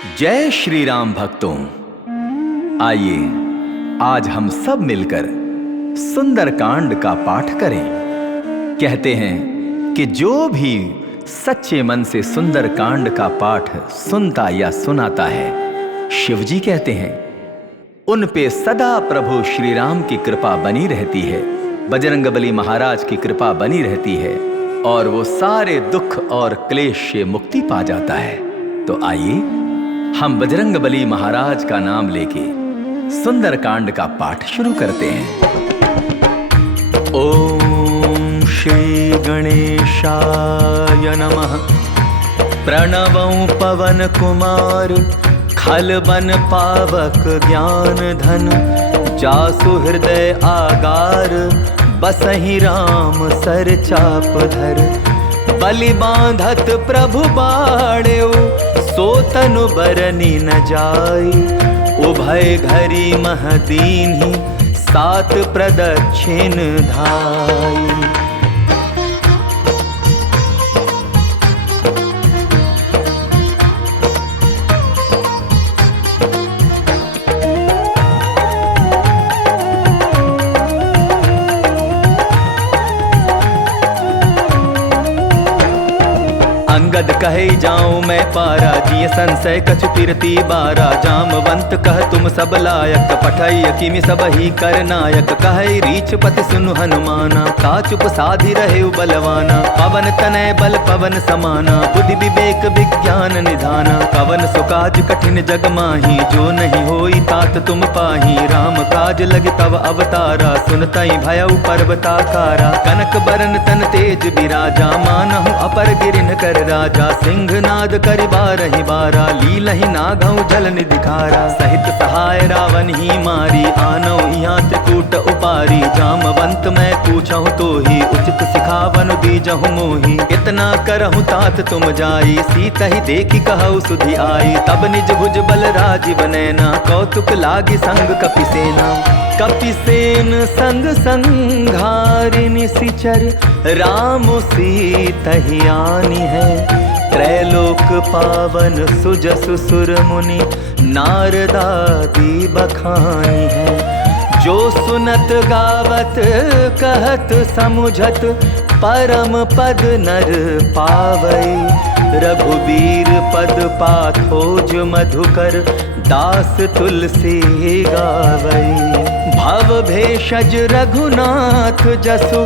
जय श्री राम भक्तों, आइए आज हम सब मिलकर सुंदरकांड का पाठ करें। कहते हैं कि जो भी सच्चे मन से सुंदरकांड का पाठ सुनता या सुनाता है, शिव जी कहते हैं उन पे सदा प्रभु श्री राम की कृपा बनी रहती है, बजरंगबली महाराज की कृपा बनी रहती है और वो सारे दुख और क्लेश से मुक्ति पा जाता है। तो आइए हम बजरंगबली महाराज का नाम लेके सुंदरकांड का पाठ शुरू करते हैं। ओम श्री गणेशाय नमः। प्रणवं पवन कुमार खलबन पावक ज्ञान धन, जासु हृदय आगार बसहि राम सर चाप धर। बलि बांधत प्रभु बाड़ेउ सो तनु बरनी न जाई, उभय घरी मह दीन्हि सात प्रदक्षिण धाई। अंगद कहे जाऊं मैं पारा, जिय संशय कछु कीर्ति बारा। जामवंत कह तुम सब लायक, पठई किमि सब ही कर नायक। कहे रीछ पति सुनु हनुमाना, का चुप साधि रहे बलवाना। पवन तनय बल पवन समाना, बुद्धि विवेक विज्ञान निधाना। पवन सुकाज कठिन जग माही, जो नहीं होई तात तुम पाही। राम काज लगे तव अवतारा, सुनतई भयउ पर्वताकारा। कनक बरन तन तेज बिराजा, मानहु अपर गिरिन कर राजा। सिंहनाद करि बारहि बारा, लीलहि नागहु जल निधिखारा। सहित सहाय रावण ही मारी, आनौ यहाँ त्रिकूट उपारी। जामवंत मैं पूछहु तो ही, उचित सिखावनु दीजहु मोही। इतना करहु तात तुम जाई, सीत ही देखी कहु सुधि आई। तब निज भुज बल राजीव नैना, कौतुक लागी संग कपिसेना। कपिसेन संग संघारि निशिचर, राम सीतहि आनी है। त्रैलोक पावन सुजसु सुर मुनि, नारदादि बखानी है। जो सुनत गावत कहत समुझत, परम पद नर पावई। रघुबीर पद पाथोज मधुकर, दास तुलसी गावई। भव भेषज रघुनाथ जसु,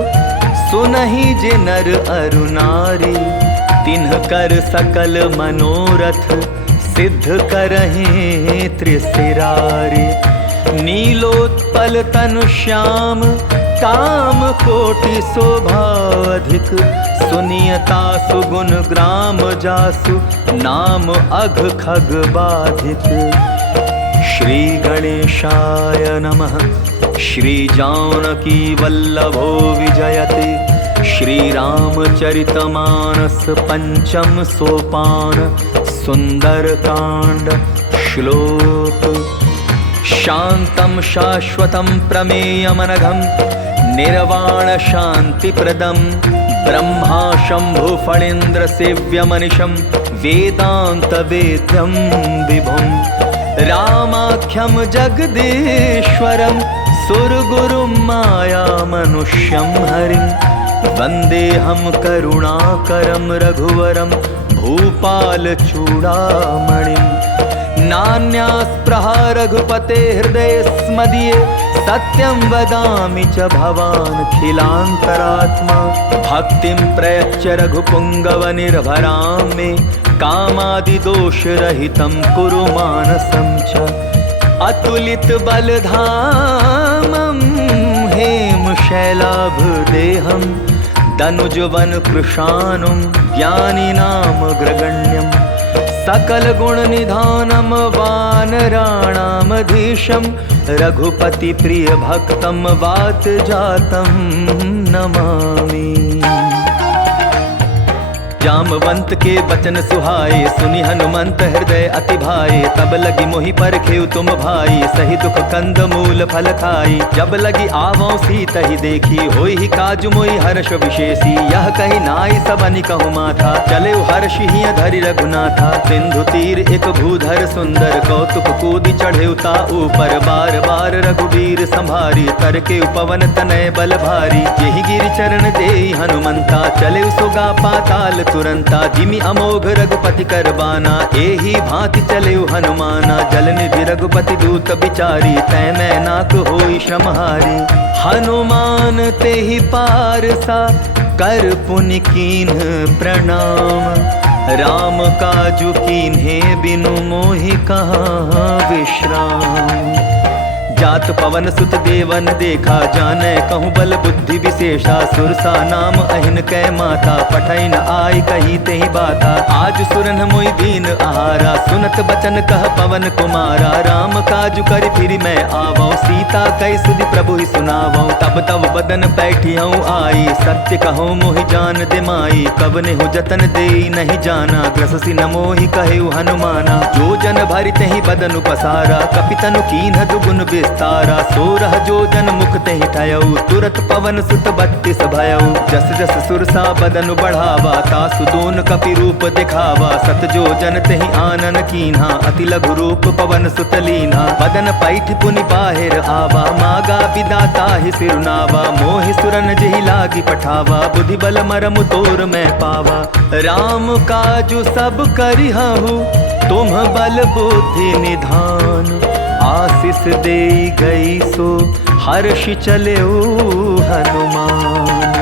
सुनहि जे नर अरु नारी। तिन्ह कर सकल मनोरथ, सिद्ध करहि त्रिशिरारी। नीलोत्पल तनु श्याम, काम कोटि शोभा अधिक। सुनियता सुगुण ग्राम जासु, नाम अघ खग बाधिक। श्री गणेशाय नमः। श्री जानकी वल्लभो विजयते, श्री रामचरितमानस पंचम सोपान। सुंदरकांड श्लोक। शांतं शाश्वतं प्रमेयमनघं, निर्वाण शांतिप्रदं। ब्रह्मा शंभु फणीन्द्र सेव्यमनिशं, वेदांत वेद्यं विभुं। रामाख्यं जगदीश्वरं, सुरगुरुं माया मनुष्यं हरिं। वन्देऽहं करुणाकरं रघुवरं, भूपाल चूड़ामणिं। नान्यास्पृहा रघुपते हृदये स्मदीये, सत्यं वदामि च भवान् खिलान्तरात्मा। भक्तिं प्रयच्छ रघुपुङ्गव निर्भरां मे, कामादिदोषरहितं कुरु मानसं च। अतुलित बलधामं हेम शैलाभदेहं, दनुजवन कृशानुं ज्ञानिनामग्रगण्यं। सकल गुण निधानं वानराणामधीशं, रघुपति प्रिय भक्तं वात जातं नमामि। जामवंत के बचन सुहाए, सुनि हनुमंत हृदय अति भाए। तब लगी मोहि परखेउ तुम भाई, सही दुख कंद मूल फल खाई। जब लगी आवो सीत ही देखी, होई ही काजु मोहि हर्ष विशेषी। यह कही नाई सबनि कहु माथा, चले हर्ष ही धरि रघुनाथा। सिंधु तीर एक भूधर सुंदर, कौतुक कूदि चढ़ेउता ऊपर। बार बार रघुबीर संभारी, तर के उपवन तनय बल भारी। यही गिरि चरण देई हनुमंता, चले सोगा पाताल तुरंता। जिमि अमोघ रघुपति कर बाना, एही भांति चले हनुमाना। जल निधि रघुपति दूत बिचारी, तै मैं नाक होई श्रमहारी। हनुमान तेहि पारसा, कर पुनि कीन्ह प्रणाम। राम काजु कीन्हे बिनु मोहि कहाँ विश्राम। जात पवन सुत देवन देखा, जाने कहूँ बल बुद्धि विशेषा। सुरसा नाम अहिन कै माता, पठै न आई कही तेहि बाता। आज सुरन मोहि दीन आहारा, सुनत बचन कह पवन कुमारा। राम काजु करि फिरि मैं आवौ, सीता कहि सुधि प्रभु ही सुनावौ। तब तब बदन पैठियौ आई, सत्य कहूँ मोहि जान दे माई। कब नेहु जतन देई नहीं जाना, ग्रससि न मोहि कहेउ हनुमाना। जो जन भरि तेहि बदनु पसारा, कपितनु कीन्ह दुगुन विस्तारा। सोरह जो जन मुख तेहि ठयऊ, तुरत पवन सुत 32 भयऊ। जस जस सुरसा बदनु बढ़ावा, तासु दोन कपि रूप दिखावा। सत जो जन तेहि आनन कीन्हा, अति लघु रूप पवन सुत लीन्हा। बदन पैठ पुनि बाहिर आवा, मागा बिदाता ही सिरुनावा। मोहि सुरन जेहि लागी पठावा, बुद्धि बल मरम तोर मैं पावा। राम काजु सब करिहु, तुम बल बुद्धि निधान। आशीष देई गई सो, हर्ष चलेऊ हनुमान।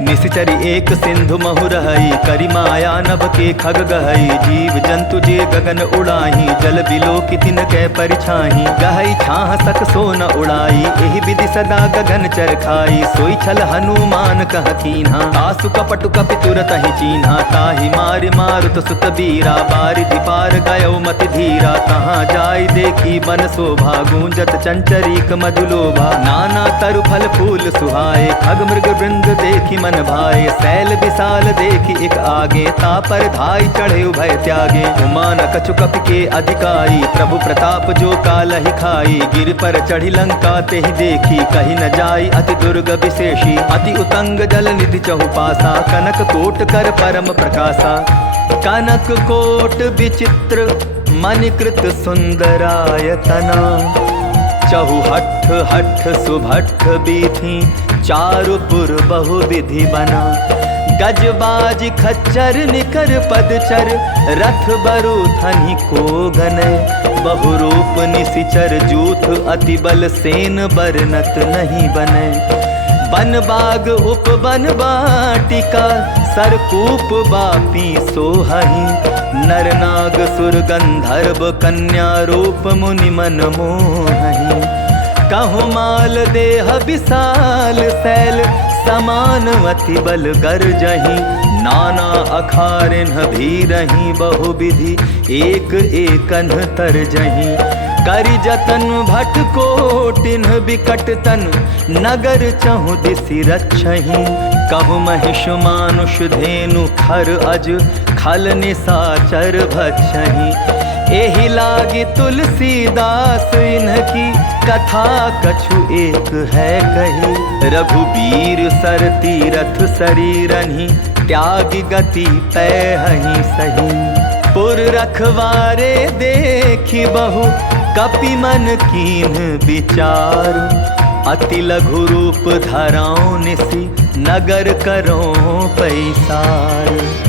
निशिचरी एक सिंधु महु रहई, करि माया नभ के खग गहई। जीव जंतु जे गगन उड़ाही, जल बिलो कि तिन कै परिछाही। गहई छाह सक सो न उड़ाई, एहि विधि सदा गगन चर खाई। सोई छल हनुमान कह कीन्हा, आसु कपटु कपि तुरत ही चीन्हा। ताहि मारि मारुत सुत बीरा, बारिधि पार गयो मति धीरा। तहाँ जाय देखी बन शोभा, गूंजत चंचरीक मधुलोभा। नाना तरु फल फूल सुहाए, खग मृग वृंद देखी मन भाए। सैल विशाल देखी एक आगे, तापर धाई चढ़े भय त्यागे। उमान कछु कपि के अधिकारी, प्रभु प्रताप जो कालहि खाई। गिर पर चढ़ी लंका तेहि देखी, कही न जाई अति दुर्ग विशेषी। अति उतंग जल निधि चहुपासा, कनक कोट कर परम प्रकाशा। कनक कोट विचित्र मणिकृत सुंदरायतना। चहुहठ हठ सुभठ बीथी, चारुपुर बहु विधि बना। गजबाज खच्चर निकर पदचर, रथ बरु थनि को गनय। बहुरूप निशिचर जूथ, अति बल सेन बरनत नहीं बनय। बन बाग उपवन वाटिका, सरकूप बापी सोहहि। नर नाग सुर गंधर्व, कन्या रूप मुनि मन मोहहि। कहु माल देह विशाल शैल, समान अति बल गर्जहि। नाना अखारिन भीरहि, बहु विधि एक एकन तरजहि। करि जतन भट कोटिन बिकट तन, नगर चहु दिसि रक्षहि। कहु महिष मानुष धेनु, खर अज खल निसाचर भक्षहि। एहि लागी तुलसीदास इन्हकी, कथा कछु एक है कही। रघुबीर सर तीरथ शरीरहि, त्यागी गति पैहि सही। पुर रखवारे देखी बहु, कपि मन कीन्ह विचार। अति लघु रूप धराओ निसि, नगर करो पैसार।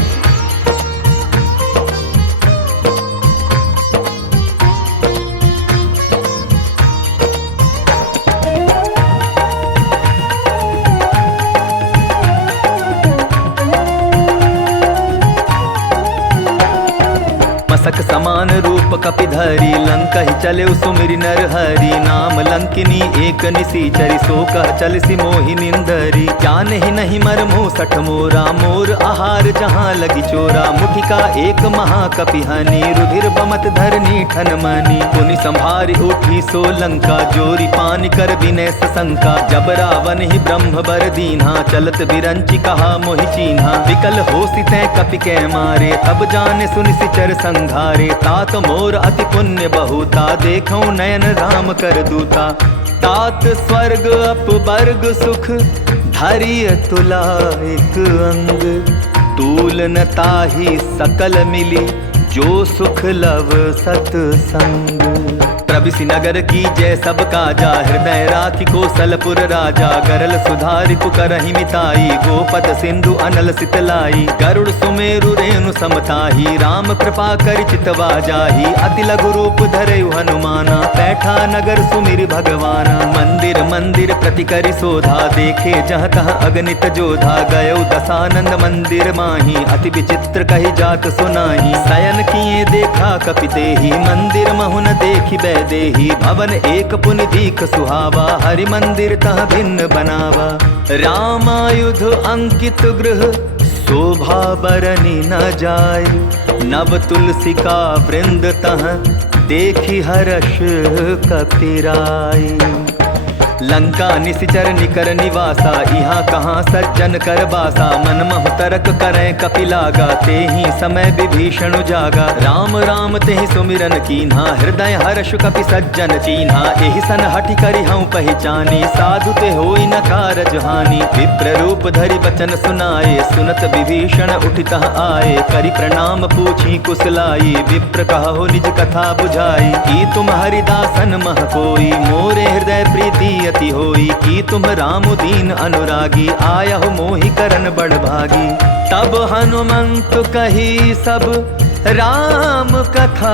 मसक समान रूप कपिधरी लंका ही चले सुमिरि नर हरि नाम लंकिनी एक निसीचरी सो कह चलसी मोहि निंदरी जान ही नहीं मर मुँह सठ मोरा मोर आहार जहाँ लगी चोरा मुठिका एक महाकपि हनि रुधिर बमत धरनी ठन मनी पुनि संभारी उठी सो लंका जोरी पानी कर विनय सशंका जब रावण ही ब्रह्म बर दीन्हा चलत बिरंची कहा मोहि चीन्हा विकल हो सितै कपि कै मारे तब जाने सुनि सिचर संघारे तात मोर अति पुण्य बहुता देखौ नयन राम कर दूता तात स्वर्ग अपवर्ग सुख धरिय तुला एक अंग तूल न ताहि सकल मिली जो सुख लव सतसंग प्रभिसि नगर की जय सब काजा हृदय राखी कौशलपुर राजा गरल सुधारि पुकरहि मिताई गोपत सिंधु अनल सितलाई गरुड़ सुमेरु रेणु समताही राम कृपा करि चितवा जाही अति लघु रूप धरयु हनुमाना बैठा नगर सुमिरि भगवाना मंदिर मंदिर प्रति करि शोधा देखे जह तह अगणित जोधा गयो दसानंद मंदिर माही अति विचित्र कहि जात सुनाही शयन किए देखा कपितेहि मंदिर महुन देखि देही भवन एक पुनि दीख सुहावा हरि मंदिर तह भिन्न बनावा रामायुध अंकित गृह शोभा बरनी न जाय नव तुलसी का वृंद तह देखी हर्ष कपिराई लंका निसिचर निकर निवासा यहाँ कहाँ सज्जन कर बासा मन महु तरक करें कपिलागा ते ही समय विभीषण जागा राम राम ते ही सुमिरन कीन्हा हृदय हर्ष कपि सज्जन चीन्हा एहि सन हठि करि हूँ पहचानी साधु ते होई न कारज हानि विप्र रूप धरि बचन सुनाए सुनत विभीषण उठितः आए करि प्रणाम पूछी कुशलाई विप्र कहो निज कथा बुझाई की तुम हरिदासन मह कोई मोरे हृदय प्रीति अति होई की तुम राम दीन अनुरागी आया हो मोहि करन बड़ भागी तब हनुमंत कही सब राम कथा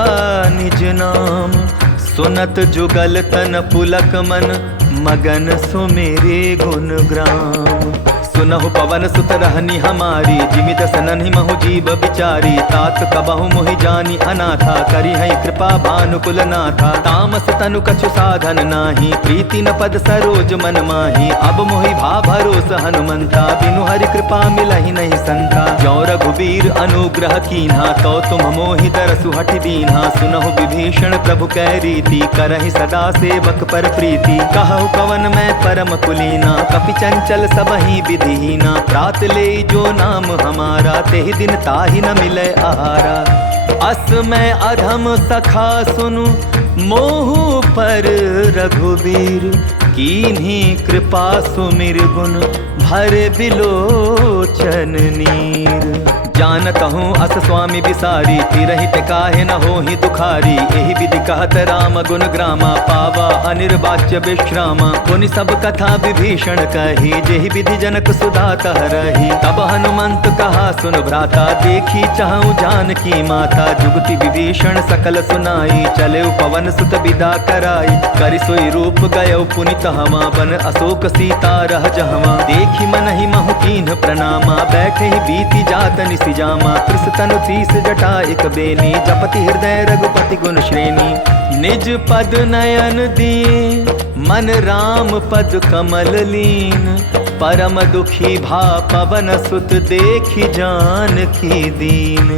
निज नाम सुनत जुगल तन पुलक मन मगन सुमेरे गुण ग्राम सुनहु पवन सुत रहनी हमारी जिमित सनहि महु जीव बिचारी तात कबहु मोहि जानी अनाथा करी है कृपा भानुकुल नाथा तामस तनु कछु साधन नाही प्रीति न पद सरोज मन माही अब मोहि भा भरोस हनुमंता बिनु हरि कृपा मिलहि नहीं संता जो रघुबीर अनुग्रह कीन्हा तो तुम मोहि दरसु हठि दीन्हा सुनहु विभीषण प्रभु कै रीति करहि सदा सेवक पर प्रीति कहु कवन मैं परम कुलीना कपि चंचल सबहि विधिहीना प्रात ले जो नाम हमारा तेहि दिन ताहि न मिले आहारा अस मैं अधम सखा सुनु मोहु पर रघुबीर कीन्ही कृपा सुमिर गुण भरे बिलोचन नीर जानत हूँ अस स्वामी बिसारी तिरहित काहे न होहि दुखारी एहि विधि कहत राम गुण ग्रामा पावा अनिर्वाच्य विश्रामा पुनि सब कथा विभीषण कही जेहि विधि जनक सुधा तह रही तब हनुमंत कहा सुन भ्राता देखी चाहूँ जानकी माता जुगति विभीषण सकल सुनाई चले पवन सुत विदा कराई करि सोई रूप गयो पुनि तहवा बन अशोक सीता रह जहवा देखी मन ही महु कीन्ह प्रणामा बैठे ही बीती जात जामा कृष तनु तीस जटा एक बेनी जपति हृदय रघुपति गुण श्रेणी निज पद नयन दिए मन राम पद कमल लीन परम दुखी भा पवन सुत देखी जानकी दीन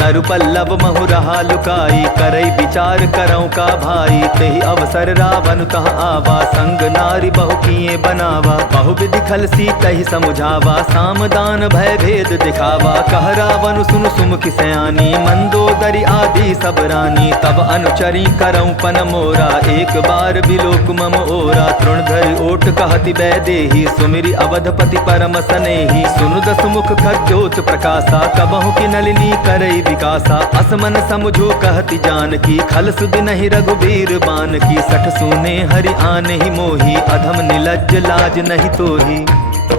तरु पल्लव महु रहा लुकाई करई विचार करौ का भाई तेहि अवसर रावण तह आवा संग नारी बहु किए बनावा बहु विधि खल सीतहि समुझावा सामदान भय भेद दिखावा कह रावण सुन सुमुखि सयानी मंदोदरी आदि सब रानी तब अनुचरी करौ पन मोरा एक बार बिलोक मम ओरा तृणधरि ओट कहति बैदेही सुमिरि अवधपति परम सनेही सुनु दस मुख खद्योत प्रकाशा कबहु की नलिनी करई विकासा असमन समझो कहति जानकी खल सुध नहीं रघुबीर बान की सठ सुने हरि आने ही मोही अधम निलज्ज लाज नहीं तोही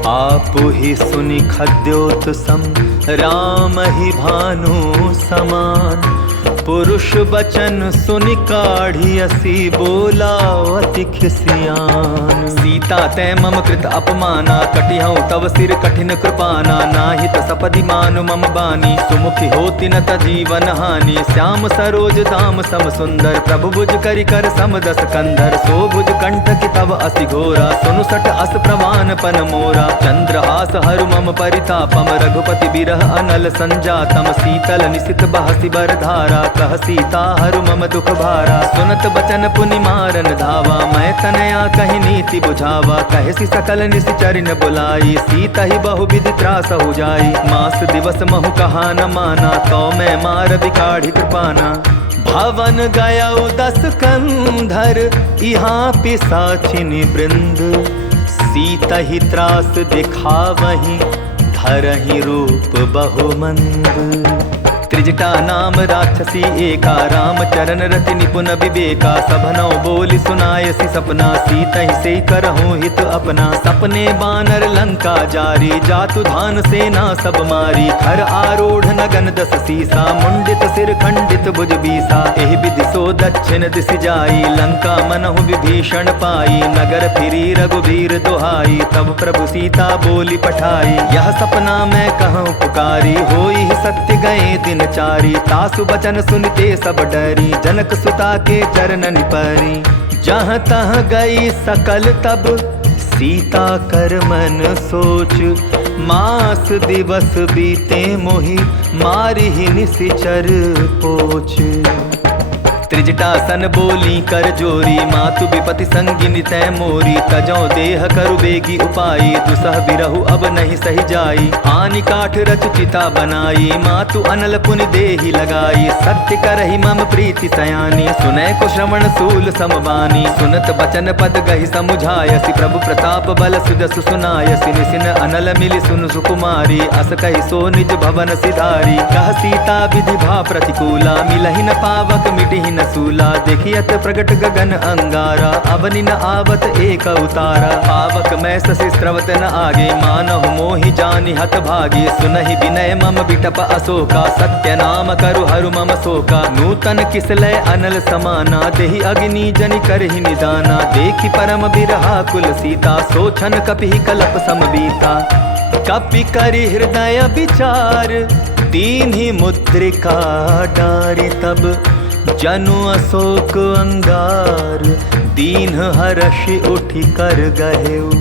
आप ही सुनि खद्योत सम राम ही भानु समान पुरुष बचन सुनि काढ़ी असी बोला अति खिसियान। सीता तै मम कृत अपमाना कटिहऊँ तव सिर कठिन कृपाना। नाहित सपदि मानु मम बानी सुमुखी होति न तजीवन हानि। श्याम सरोज दाम सम सुंदर प्रभु भुज करि कर सम दस कंधर। सो भुज कंठ की तव अति घोरा सुनु सट अस प्रवान पन मोरा। चंद्रहास हरु मम परितापम रघुपति बिरह अनल संजातम। शीतल निशित बहसी बर धारा कह सीता हरु मम दुख भारा। सुनत बचन पुनि मारन धावा मैं तनया कहि नीति बुझावा। कहसी सकल निशिचरि न बुलाई सीता ही बहु विधि त्रास हो जाई। मास दिवस महु कहा न माना तो मैं मार बिकाढ़ी कृपाना। भवन गया 10 कंधर यहाँ पिसाचिनी वृंद। सीता ही त्रास दिखावहीं धरहि रूप बहुमंद। त्रिजटा नाम राक्षसी एका रामचरण रति निपुण विवेका। सभनौ बोली सुनायसी सपना सीता ही से करहूँ हित अपना। सपने बानर लंका जारी जातु धान सेना सब मारी। खर आरूढ़ नगन 10 सीसा मुंडित सिर खंडित भुज बीसा। एहि विधि सो दक्षिण दिशि जाई लंका मनहु विभीषण पाई। नगर फिरी रघुबीर दुहाई तब प्रभु सीता बोली पठाई। यह सपना मैं कहूँ पुकारी होई सत्य गए दिन चारी। तासु बचन सुनते सब डरी जनक सुता के चरणन परी। जहाँ तहाँ गई सकल तब सीता कर मन सोच। मास दिवस बीते मोहि मारी ही निशिचर पोछ। त्रिजटासन बोली कर जोरी मातु विपति संगिनी तै मोरी। तजौ देह करु बेगी उपाई दुसह बिरहु अब नहीं सही जाई। आनि काठ रच चिता बनाई मातु अनल पुनि देहि लगाई। सत्य करहि मम प्रीति सयानी सुनै को श्रवण सूल समबानी। सुनत बचन पद गहि समुझायसि प्रभु प्रताप बल सुजसु सुनायसि। निसिन अनल मिलि सुन सुकुमारी अस कहि सो निज भवन सिधारी। कह सीता विधि भा प्रतिकूला मिलहि न पावक मिटिहि सूला। देखियत प्रगट गगन अंगारा अवनि न आवत एक उतारा। पावक मैं ससि स्रवत न आगे मानहु मोहि जानि हत भागी। सुनहि विनय मम बिटप अशोका सत्य नाम करु हरु मम शोका। नूतन किसलय अनल समाना देहि अग्नि जनि करहि निदाना। देखि परम बिरहा कुल सीता सोचन कपिहि कलप समबीता। कपि करि हृदय विचार दीन्हि मुद्रिका डारि। तब जनु अशोक अंगार दीन हर्षि उठि कर गहेउ।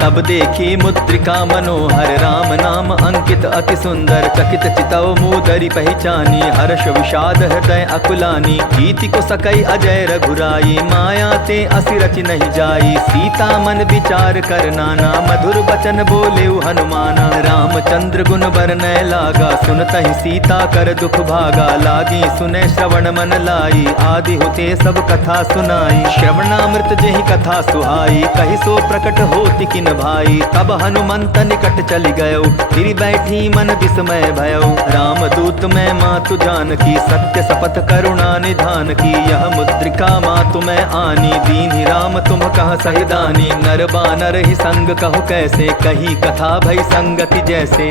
तब देखी मुद्रिका मनोहर राम नाम अंकित अति सुंदर। चकित चितव मूदरि पहचानी हर्ष विषाद हृदय अकुलानी। गीति को सकई अजय रघुराई माया ते असि रचि नहीं जाई। सीता मन विचार कर नाना मधुर बचन बोले हनुमाना। रामचंद्र गुण बरनय लागा सुनतहि सीता कर दुख भागा। लागी सुने श्रवण मन लाई आदि होते सब कथा सुनाई। श्रवणामृत जेहि कथा सुहाई कहि सो प्रकट होति किन भाई। तब हनुमंत निकट चली गयो फिर बैठी मन विस्मय भयो। राम दूत मैं मातु जानकी सत्य सपथ करुणा निधान की। यह मुद्रिका मातु मैं आनी दीन्हि राम तुम कह सहि दानी। नर बानर ही संग कहु कैसे कही कथा भई संगति जैसे।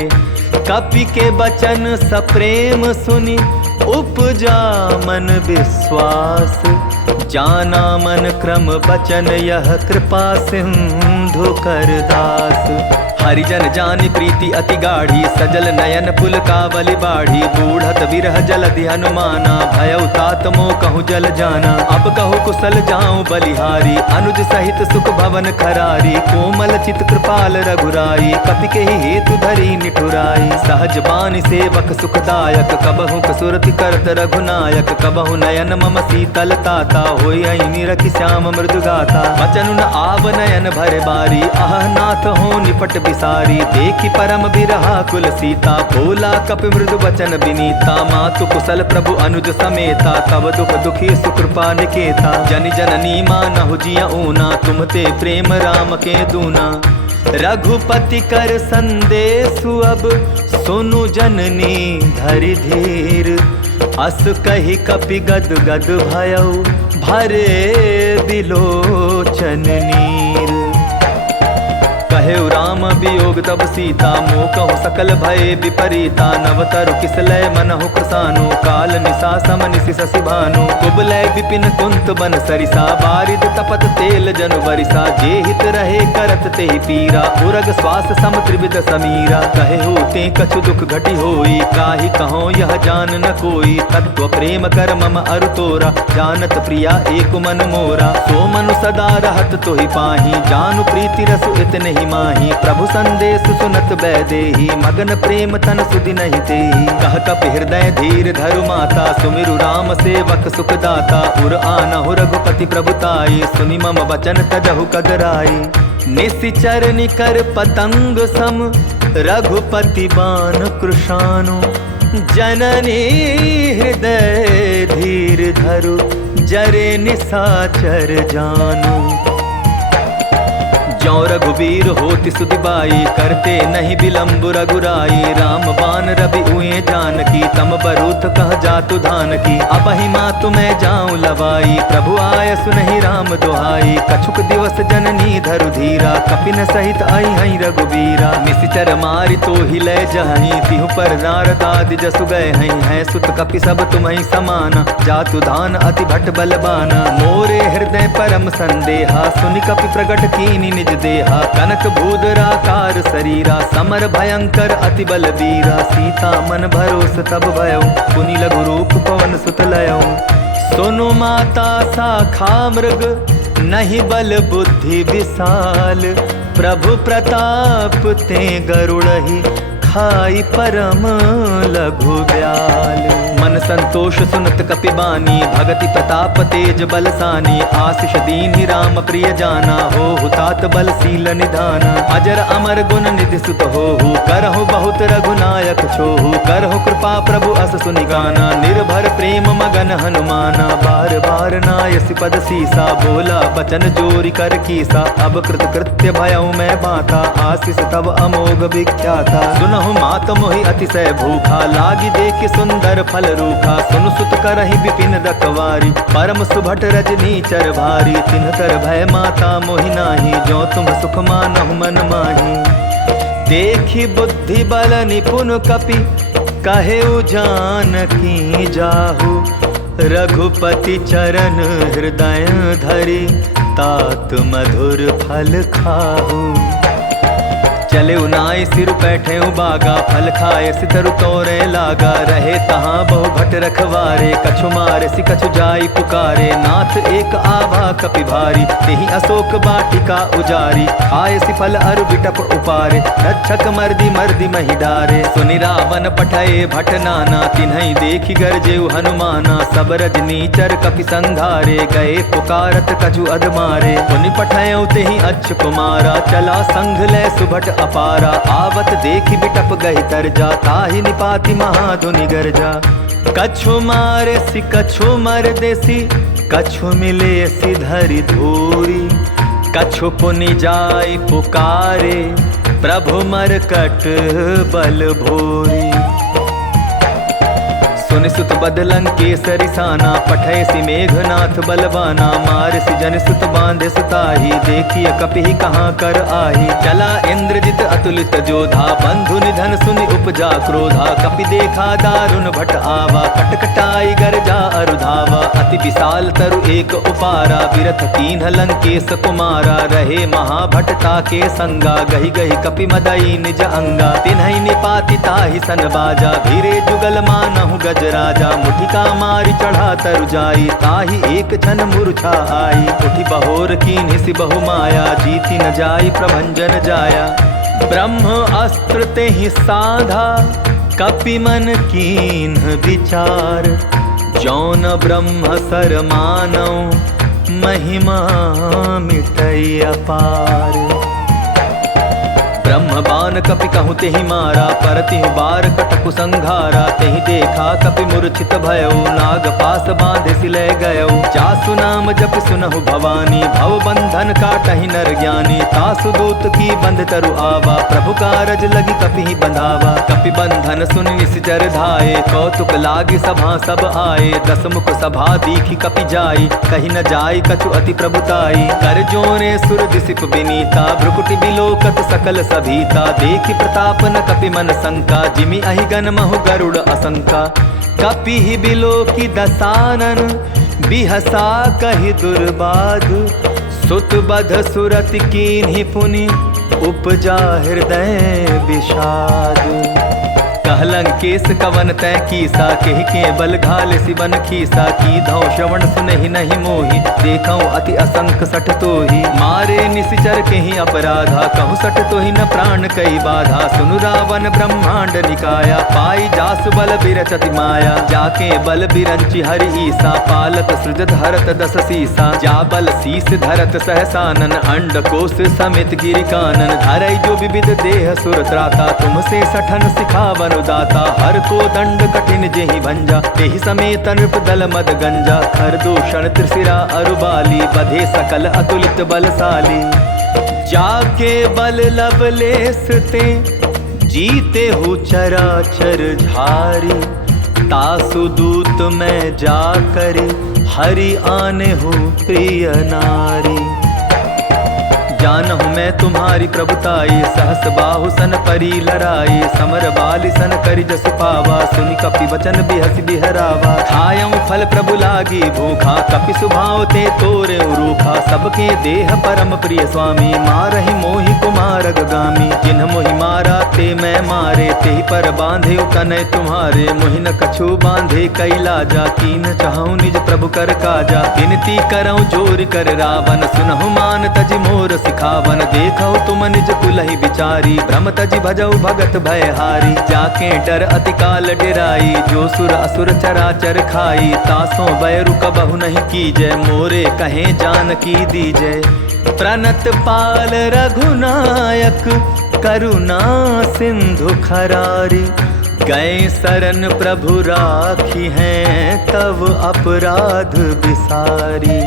कपि के बचन सप्रेम सुनि उपजा मन विश्वास। जाना मन क्रम बचन यह कृपा सिंधु कर दास। हरिजन जानि प्रीति अति गाढ़ी सजल नयन पुल कावली बाढ़ी। बूढ़त विरह जलधि हनुमाना भयउ तात मोह कहूँ जल जाना। अब कहूँ कुशल जाऊँ बलिहारी अनुज सहित सुख भवन खरारी। कोमल चित कृपाल रघुराई कपि के ही हेतु धरी निठुराई। सहज बानी सेवक सुखदायक कबहु कसुरति करत रघुनायक। कबहु नयन मम शीतल ताता होई अहिनि रखि श्याम मृदु गाथा। बचन न आव नयन भरे बारी अह नाथ हो निपट सारी। देखी परम बिरहा कुल सीता भोला कपि मृदु बचन बिनीता। मातु कुशल प्रभु अनुज समेता तब दुख दुखी सुकृपा निकेता। जनि जननी मानहु जिया ऊना तुम ते प्रेम राम के दूना। रघुपति कर संदेशु अब सुनु जननी धरि धीर। अस कहि कपि गद गद भयउ भरे बिलोचन नीर। कहे राम वियोग तब सीता, मोह कहु सकल भय विपरीता। नवतरु किसलय मनहु कृसानु, काल निशा सम निशि शशि भानु। कुबलय विपिन कुंत बन सरिसा, बारिद तपत तेल जनु बरिसा। जे हित रहे करत तेहि पीरा, उरग श्वास सम त्रिविध समीरा। कहे होते कछु दुख घटी होई, काहि कहो यह जान न कोई। तत्व प्रेम कर मम अरु तोरा, जानत प्रिया एक मन मोरा। सो मनु सदा रहत तोहि पाही, जानु प्रीति रसु इतने ही माही। प्रभु संदेश सुनत बैदेही, मगन प्रेम तन सुधि नहीं तेही। कह कपि हृदय धीर धरु माता, सुमिरु राम सेवक सुख दाता। उर आनहु रघुपति प्रभुताई, सुनि मम वचन तजहु कदराई। निशिचर निकर पतंग सम, रघुपति बान कृशानु। जननी हृदय धीर धरु, जरे निशाचर जानु। ज्यों रघुबीर होति सुधिबाई, करते नहीं विलम्ब रघुराई। राम बान रवि उए जानकी, तम बरूथ कह जातु धान की। अबहि मातु मैं जाऊं लवाई, प्रभु आय सुनहि राम दुहाई। कछुक दिवस जननी धरु धीरा, कपिन सहित आई हई रघुबीरा। निशिचर मारि तो ही लय जहई, तिहु पर नारद आदि जसु गए हई। है सुत कपि सब तुम्हि समाना, जातु धान अति भट बलबाना। मोरे हृदय परम संदेहा, सुनि कपि प्रगट कीनि निज देहा। कनक भूधराकार शरीरा, समर भयंकर अति बलबीरा। सीता मन भरोस तब भयउ, पुनि लघु रूप पवन सुत लयउ। सुनु माता शाखा मृग, नहीं बल बुद्धि विशाल। प्रभु प्रताप ते गरुड़हि, खाई परम लघु ब्याल। मन संतोष सुनत कपि बानी, भगति प्रताप तेज बलसानी। आशीष दीन्हि राम प्रिय जाना, हो तात बलशील निधाना। अजर अमर गुण निधि सुत होहु, करहु बहुत रघुनायक छोहु। करहु कृपा प्रभु अस सुनि गाना, निर्भर प्रेम मगन हनुमाना। बार बार नायसि पद सीसा, बोला बचन जोरि कर कीसा। अब कृत कृत्य भयउ मैं बाता, आशीष तब अमोघ विख्याता। सुनहु मात मोहि अतिशय भूखा, लागी देखि सुंदर फल रूखा। सुनु सुत करहि विपिन रखवारी, परम सुभट रजनी चर भारी। तिन्हकर भय माता मोहि नाही, जो तुम सुख मानहु मन माही। देखि बुद्धि बल निपुन कपि, कहेउ जानकी जाहु। रघुपति चरण हृदय धरि, तात मधुर फल खाहु। चले उनाई सिर बैठे बागा, फल खाए सितरु तोरे लागा। रहे तहाँ बहु भट रखवारे, कछु मारे सि कछु जाई पुकारे। नाथ एक आभा कपि भारी, तेहि अशोक बाटिका उजारी। खाए सि फल अरु बिटप उपारे, रक्षक मर्दी मर्दी महि डारे। सुनि रावण पठये भट नाना, तिन्हई देखि गरजेउ हनुमाना। सब रजनीचर कपि संघारे, गए पुकारत कछु अधमारे। पुनि पठयउ तेहि अच्छ कुमारा, चला संघ लय सुभट अपारा। आवत देखि बिटप गहि तरजा, ताहि निपाति महाधुनि गरजा। कछु मारे सि कछु मर देसी, कछु मिले सि धरि धूरी। कछु पुनि जाय पुकारे, प्रभु मरकट बल भोरी। सुनि सुत बदलन केसरि साना, पठय सि मेघनाथ बलवाना। मार सि जन सुत बांधे सुताही, देखिए कपिहि कहाँ कर आही। चला इंद्रजित अतुलित जोधा, बंधु निधन सुनि उपजा क्रोधा। कपि देखा दारुण भट आवा, कटकटाई गरजा अरुधावा। अति विशाल तरु एक उपारा, बिरथ कीन्ह लंकेश कुमारा। रहे महाभटता के संगा, गहि गहि कपि मदई निज अंगा। तिन्हई निपाति ताहि सन बाजा, भीरे जुगल मानहु गज राजा। मुठिका मारि चढ़ा तरु जाई, ताहि एक क्षण मूर्छा आई। उठि बहोर कीन्हि सि बहु माया, जीति न जाई प्रभंजन जाया। ब्रह्म अस्त्र तेहि साधा, कपि मन कीन्ह विचार। जौन ब्रह्म सर मानौ, महिमा मिटै अपार। ब्रह्म ब्रह्मबान कपि कहूँ तेहि मारा, परतिहु बार कटकु संघारा। तेहि देखा कपि मूर्छित भयो, नाग पास बांधे सिले गयो। जासु नाम जपि सुनहु भवानी, भव बंधन काटहि नर ज्ञानी। तासु दूत की बंध तरु आवा, प्रभु कारज लगी कपि ही बंधावा। कपि बंधन सुन निश्चर धाये, कौतुक लागी सभा सब आए। दस मुख सभा दीखी कपि जाई, कही न जाई कछु अति प्रभुताई। कर जोरे सुर दिसिप विनीता, भ्रुकुटि बिलोकत सकल सभीता। देखि प्रताप न कपि मन शंका, जिमि अहिगन महु गरुड़ असंका। कपि ही बिलोकि दसानन, बिहसा कहि दुर्बाध। सुत बध सुरति कीन्हि पुनि, उपजा हृदय विषाद। कहलंग केस कवन तै कीसा, केहि के बल घाल सिवन खीसा। की धौ श्रवण सुनहि नहीं मोहि, देखऊं अति असंक सठ तोहि। मारे निशिचर केहि अपराधा, कहूँ सठ तोहि न प्राण कई बाधा। सुनु रावण ब्रह्मांड निकाया, पाई जासु बल बिरचति माया। जाके बल बिरंचि हरि ईसा, पालत सृजत हरत दस सीसा। जा बल शीस धरत सहसानन, अंड कोश समेत गिरि कानन। धरई जो विविध देह सुर त्राता, तुमसे सठन सिखावन दाता। हर को दंड कठिन जेहि भंजा, तेहि समेत नृप दल मद गंजा। खर दूषण त्रिशिरा अरुबाली, बधे सकल अतुलित बलशाली। जाके बल लवलेस ते, जीते हु चराचर झारी। तासु दूत में जाकर, हरि आने हो प्रिय नारी। जानहु मैं तुम्हारी प्रभुताई, सहस बाहु सन परी लराई। समर बाली सन करि जसु पावा, सुनि कपि वचन बिहसि बिहरावा। खायऊं फल प्रभु लागी भूखा, कपि सुभाव ते तोरे रूखा। सबके देह परम प्रिय स्वामी, मारहि मोहि कुमार गामी। जिन्ह मोहि मारा ते मैं मारे, तेहि पर बांधे कनय तुम्हारे। मोहि न कछु बांधे कैला जा, कीन चाहूं निज प्रभु कर काजा। विनती करऊं जोर कर रावण, सुनहु मान तजि मोर खावन। देखो तुम निज कुलहि विचारी, भ्रम तजि भजऊ भगत भयहारी। जाके डर अति काल डेराई, जो सुर असुर चराचर खाई। तासों बैरु कबहु नहीं कीजय, मोरे कहे जानकी दीजय। प्रणत पाल रघुनायक, करुणा सिंधु खरारी। गए शरण प्रभु राखी हैं, तब अपराध विसारी।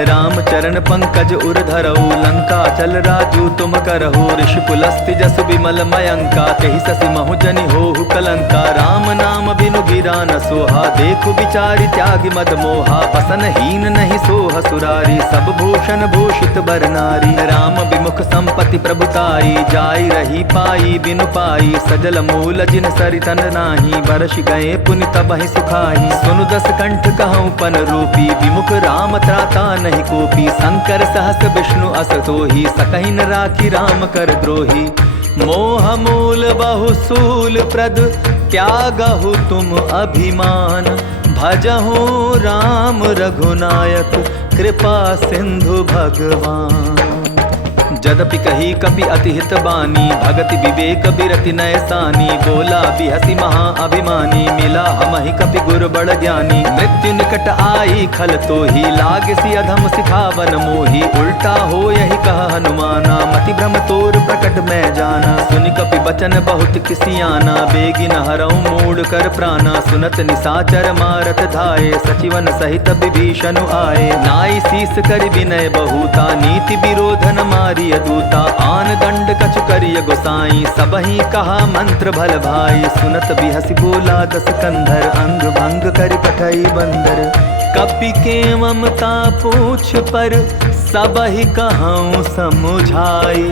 राम चरण पंकज उर धरऊ, लंका चल राजू तुम करहु। ऋषि पुलस्ति जसु विमल मयंका, तेहि ससि महु जनि होहु कलंका। राम नाम बिनु गिरा न सोहा, देखु विचारि त्यागि मद मोहा। बसन हीन नहीं सोह सुरारी, सब भूषण भूषित बर नारी। राम विमुख संपत्ति प्रभुताई, जाई रही पाई बिनु पाई। सजल मूल जिन सरितन नाही, बरस गए पुनि तबहि सुखाई। सुनु दस कंठ कहूँ पन रूपी, विमुख राम त्राता नहीं कोपी। शंकर सहस विष्णु असतोहि, सकहि न राखी राम कर द्रोही। मोह मूल बहु सूल प्रद, त्यागहु तुम अभिमान। भजहु राम रघुनायक, कृपा सिंधु भगवान। जदपि कही कपि अति हित बानी, भगति विवेक बिरति नयसानी। बोला बिहसी महा अभिमानी, मिला हमहि कपि गुर बड़ ज्ञानी। मृत्यु निकट आई खल तोहि, लागसी अधम सिखावन मोहि। उल्टा हो यही कह हनुमाना, मति भ्रम तोर प्रकट मैं जाना। सुनि कपि बचन बहुत किसियाना, बेगिन हरऊं मूढ़ कर प्राणा। सुनत निसाचर मारत धाये, सचिवन सहित विभीषण आए। नाई शीस कर विनय बहुता, नीति विरोधन मारी दूता। आन दंड कछु करिय गोसाई, सबहि कहा मंत्र भल भाई। सुनत बिहसी बोला दस कंधर, अंग भंग कर पठई बंदर। कपि के ममता पूछ पर, सबहि कहूँ समुझाई।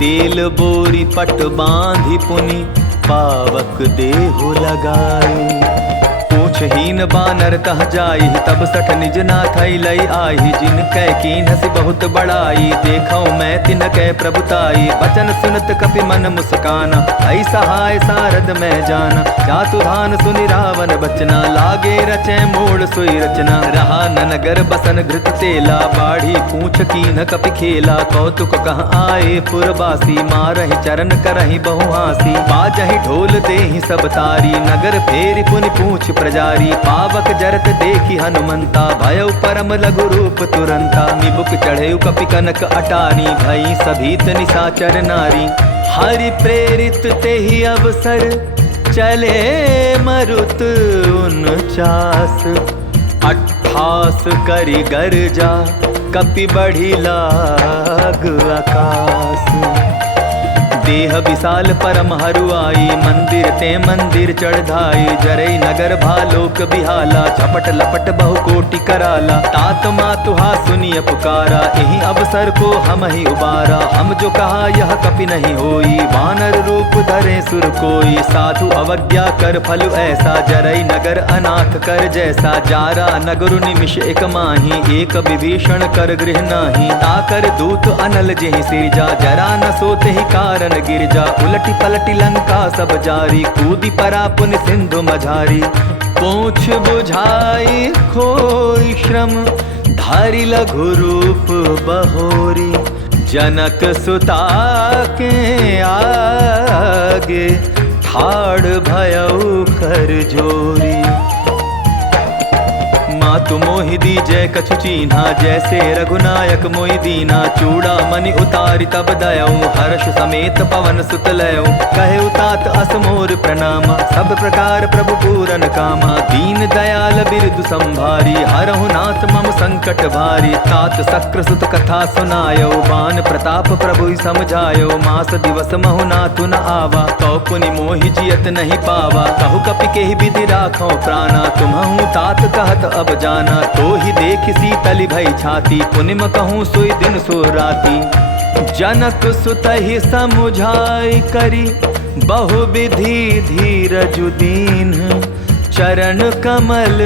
तेल बोरी पट बांधि पुनि, पावक देहु लगाई। पूछहीन बानर तह जाई, तब सठ निज नाथ लई आई। जिन कै कीन्हसि बहुत बड़ाई, देखऊं मैं तिन कै प्रभुताई। बचन सुनत कपि मन मुस्काना, ऐ सहाय सारद मैं जाना। जातु धान सुनि रावण बचना, लागे रचै मूढ़ सोई रचना। रहा न नगर बसन घृत तेला, बाढ़ी पूछ कीन्ह कपि खेला। कौतुक कह आए पुरबासी, मारहि चरण करहि बहु हासी। बाजहि ढोल देहि सब तारी, नगर फेरि पुनि पूछ प्रजा विचारी, पावक जरत देखी हनुमंता, भयउ परम लघु रूप तुरंता। निबुक चढ़े कपि कनक अटारी, भई सभीत निशाचर नारी। हरि प्रेरित तेहि अवसर, चले मरुत 49। 28 करि गर्जा, कपि बढ़ी लाग आकाश। देह विशाल परम हरुआई, मंदिर ते मंदिर चढ़ाई। जरई नगर भालोक बिहाला, झपट लपट बहु कोटि कराला। तात मातुहा सुनिय पुकारा, यही अवसर को हम ही उबारा। हम जो कहा यह कपि नहीं होई, वानर रूप धरे सुर कोई। साधु अवज्ञा कर फल ऐसा, जरई नगर अनाथ कर जैसा। जारा नगर निमिष एक माही, एक विभीषण कर गृह नाही। ताकर दूत अनल जेहि सिरजा, जरा न सोते ही कारण गिरजा। उलटी पलटी लंका सब जारी, कूदी परा पुन सिंधु मझारी। पूछ बुझाई खोई श्रम, धारी लघु रूप बहोरी। जनक सुता के आगे, ठाड़ भयउ कर जोरी। मातु मोहि दीजै कछु चीन्हा, जैसे रघुनायक मोहि दीना। चूड़ा मणि उतारि तब दयऊ, हर्ष समेत पवन सुत लयऊ। कहे उतात अस मोर प्रणामा, सब प्रकार प्रभु पूरन कामा। दीन दयाल बिरदु संभारी, हरहु नाथ मम संकट भारी। तात सक्र सुत कथा सुनायो, बान प्रताप प्रभु समझायो। मास दिवस महु नाथु न आवा, कौ पुनि मोहि जियत नहीं पावा। कहु कपि केहि विधि राखो प्राणा, तुम्हु तात कहत अब जाना। तो ही देख शीतल भई छाती, पुनिम कहूँ सोई दिन सो राती। जनक सुतहि समुझाई करी, बहु विधि धीरज दीन। चरण कमल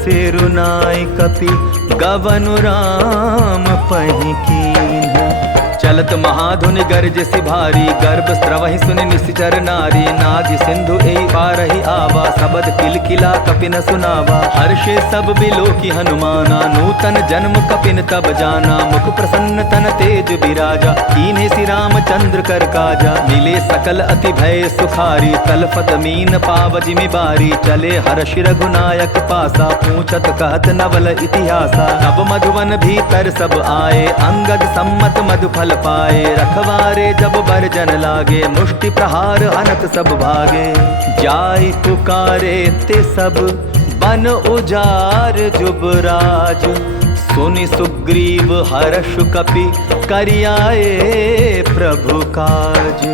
सिरुनाई, कपि गवनु राम पहि कीन्ह। चलत महाधुनि गर्ज सिभारी, गर्भ स्रवहि सुनि निश्चर नारी। नाग सिंधु एहि पारहि आवा, सबद किलकिला कपिन सुनावा। हर्षे सब बिलोकी हनुमाना, नूतन जन्म कपिन तब जाना। मुख प्रसन्न तन तेज बिराजा, कीन्हे श्री रामचंद्र कर काजा। मिले सकल अति भय सुखारी, तलफत मीन पाव जिमि बारी। चले हर्षि रघुनायक पासा, पूछत कहत नवल इतिहासा। तब मधुवन भीतर सब आए, अंगद सम्मत मधुफल पाए। रखवारे जब बरजन लागे, मुष्टि प्रहार अनत सब भागे। जाय पुकारे ते सब, बन उजार जुबराज। सुनि सुग्रीव हर्ष कपि, करियाए प्रभु काज।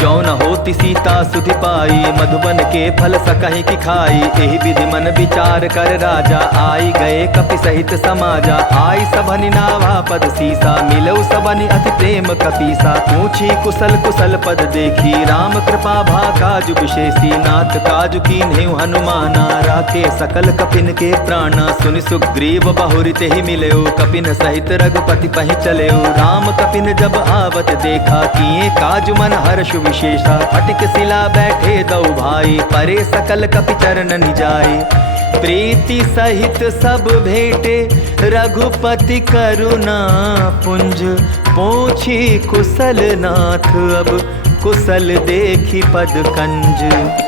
जौन होती सीता सुधि पाई, मधुबन के फल सकहि की खाई। एहि विधि मन विचार कर राजा, आई गए कपि सहित समाजा। आई सबनि नावा पद सीसा, मिलऊ सबनि अति प्रेम कपीसा। पूछी कुशल कुशल पद देखी, राम कृपा भा काजु विशेषी। नाथ काजु कीन्हेउ हनुमाना, राखे सकल कपिन के प्राणा। सुनि सुग्रीव बहुरि तेहि मिलयो, कपिन सहित रघुपति पहि चलयो। राम कपिन जब आवत देखा, किए काजु मन हर्ष विशेषा। फटिक शिला बैठे दौ भाई, परे सकल कपि चरण निजाई। प्रीति सहित सब भेटे, रघुपति करुणा पुंज। पूछी कुशल नाथ, अब कुशल देखी पद कंज।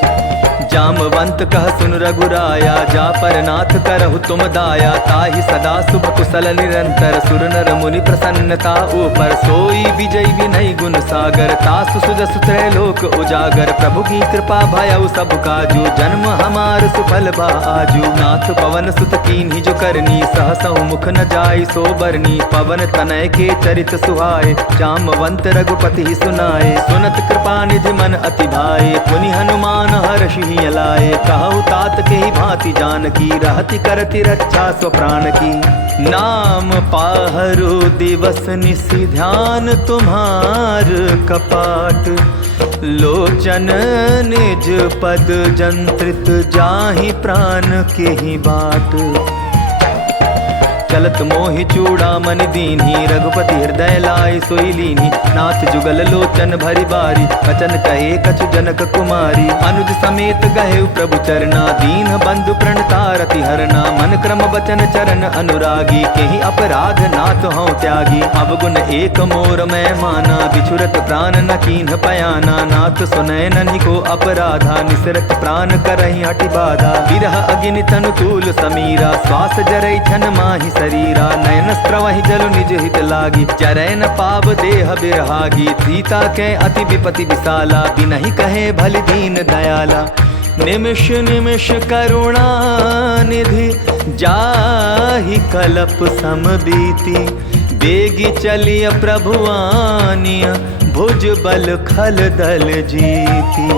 जामवंत कह सुन रघुराया, जा पर नाथ करहु तुम दाया। ताहि सदा शुभ कुशल निरंतर, सुर नर मुनि प्रसन्नता ऊपर। सोई विजय विनय गुण सागर, तासु सुजस त्रैलोक उजागर। प्रभु की कृपा भयउ सब काजू, जन्म हमार सुफल बा आजू। नाथ पवन सुत कीन्हि जो करनी, सहसहु मुख न जाय सो बरनी। पवन तनय के चरित सुहाए, जामवंत रघुपति ही सुनाए। सुनत कृपा निधि मन अति भाए, पुनि हनुमान हर्षि लाए। कहु तात के ही भांति जानकी, रहति करति रक्षा स्व प्राण की। नाम पाहरु दिवस निशि, ध्यान तुम्हार कपाट। लोचन निज पद जंत्रित, जाहि प्राण के ही बाट। चलत मोहि चूड़ामणि दीन्ही, रघुपति हृदय लाय सोई लीन्ही। नाथ जुगल लोचन भरी बारी, वचन कहे कछु जनक कुमारी। अनुज समेत गहे प्रभु चरना, दीन बंधु प्रणतारति हरना। मन क्रम वचन चरण अनुरागी, केहि अपराध नाथ हूँ त्यागी। अब गुण एक मोर मैं माना, बिछुरत प्राण न कीन्ह पयाना। नाथ सुनय नन्हि को अपराधा, निसरत प्राण करहि हठि बाधा। विरह अग्नि तनु तूल समीरा, श्वास जरै छन माहि शरीरा। नयन स्त्रवहि जल निज हित लागी, चरै न पाव देह बिरहागी। सीता के अति विपति विशाला, बिनहि कहे भलि दीन दयाला। निमिष निमिष करुणा निधि, जाहि कलप सम बीती। बेगी चलिय प्रभु आनिय, भुज बल खल दल जीती।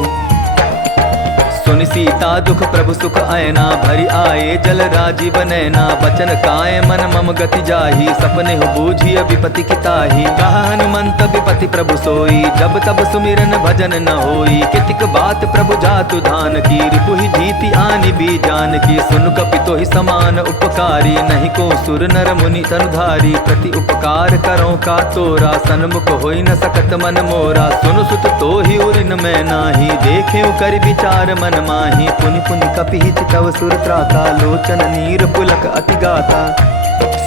सुनि सीता दुख प्रभु सुख आयना, भरी आए जल राजीव नैना। बचन काय मन मम गति जाही, सपने हो बूझिय विपति की ताही। कहा हनुमंत विपति प्रभु सोई, जब तब सुमिरन भजन न होई। कितिक बात प्रभु जातु धान की, रिपुहि जीति आनि भी जान की। सुन कपितो ही समान उपकारी, नहीं को सुर नर मुनि तनुधारी। प्रति उपकार करो का तोरा, सन्मुख होई न सकत मन मोरा। सुनु सुत तो ही उरिन मैं नाही, देखे कर विचार मन माही। पुनि पुनि कपिहि चितव सुर त्राता, लोचन नीर पुलक अति गाता।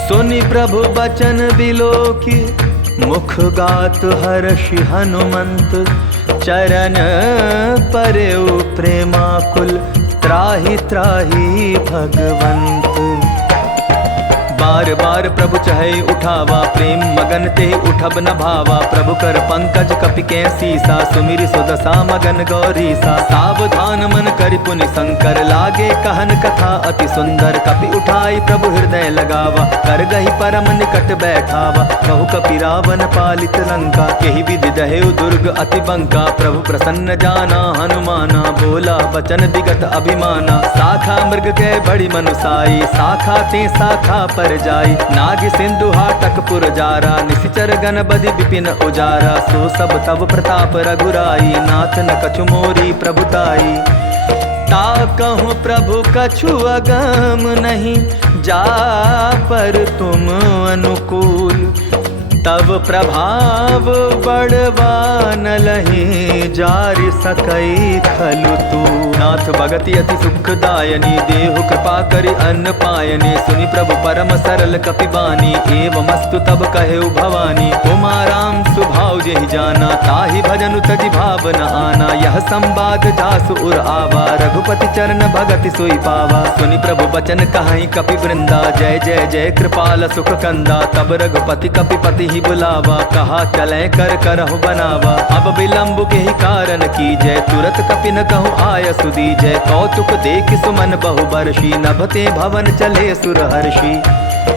सुनि प्रभु बचन बिलोकी, मुख गात हर्षि हनुमंत। चरण परेउ प्रेमाकुल, त्राहि त्राहि भगवंत। बार बार प्रभु चहे उठावा, प्रेम मगन ते उठब न भावा। प्रभु कर पंकज कपि के सीसा, सुमिरि सुदशा मगन गौरीसा। सावधान मन करि पुनि शंकर, लागे कहन कथा अति सुंदर। कपि उठाई प्रभु हृदय लगावा, कर गही परम निकट बैठावा। कहु कपि रावण पालित लंका, केहि विधि दहेउ दुर्ग अति बंका। प्रभु प्रसन्न जाना हनुमाना, बोला बचन विगत अभिमाना। साखा मृग के बड़ी मनुसाई, साखा ते साखा पर जाई। नाग सिंधु हाटक पुर जारा, निशिचर गण बदि विपिन उजारा। सो सब तब प्रताप रघुराई, नाथ न कछु मोरी प्रभुताई। ता कहूँ प्रभु कछु अगम नहीं, जा पर तुम अनुकूल। तब प्रभाव बड़वा न लहि, जारि सकई खलु तू। नाथ भगति अति सुखदायनी, देहु कृपा करि अन्न पायनी। सुनि प्रभु परम सरल कपि बानी, एवमस्तु तब कहेउ भवानी। उमा राम सुभाव जेहि जाना, ताहि भजनु तजि भाव न आना। यह संवाद जासु उर आवा, रघुपति चरण भगति सोई पावा। सुनि प्रभु बचन कहाई कपि वृंदा, जय जय जय कृपाल सुख कंदा। तब रघुपति कपिपति बुलावा, कहा चले कर करहु बनावा। अब विलंब के ही कारण की जय, तुरत कपि न कहूँ आय सुदी जय। कौतुक देख सुमन बहु बरसी, नभते भवन चले सुर हर्षि।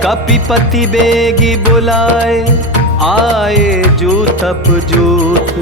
कपिपति बेगी बुलाए, आए जूथप जूथ।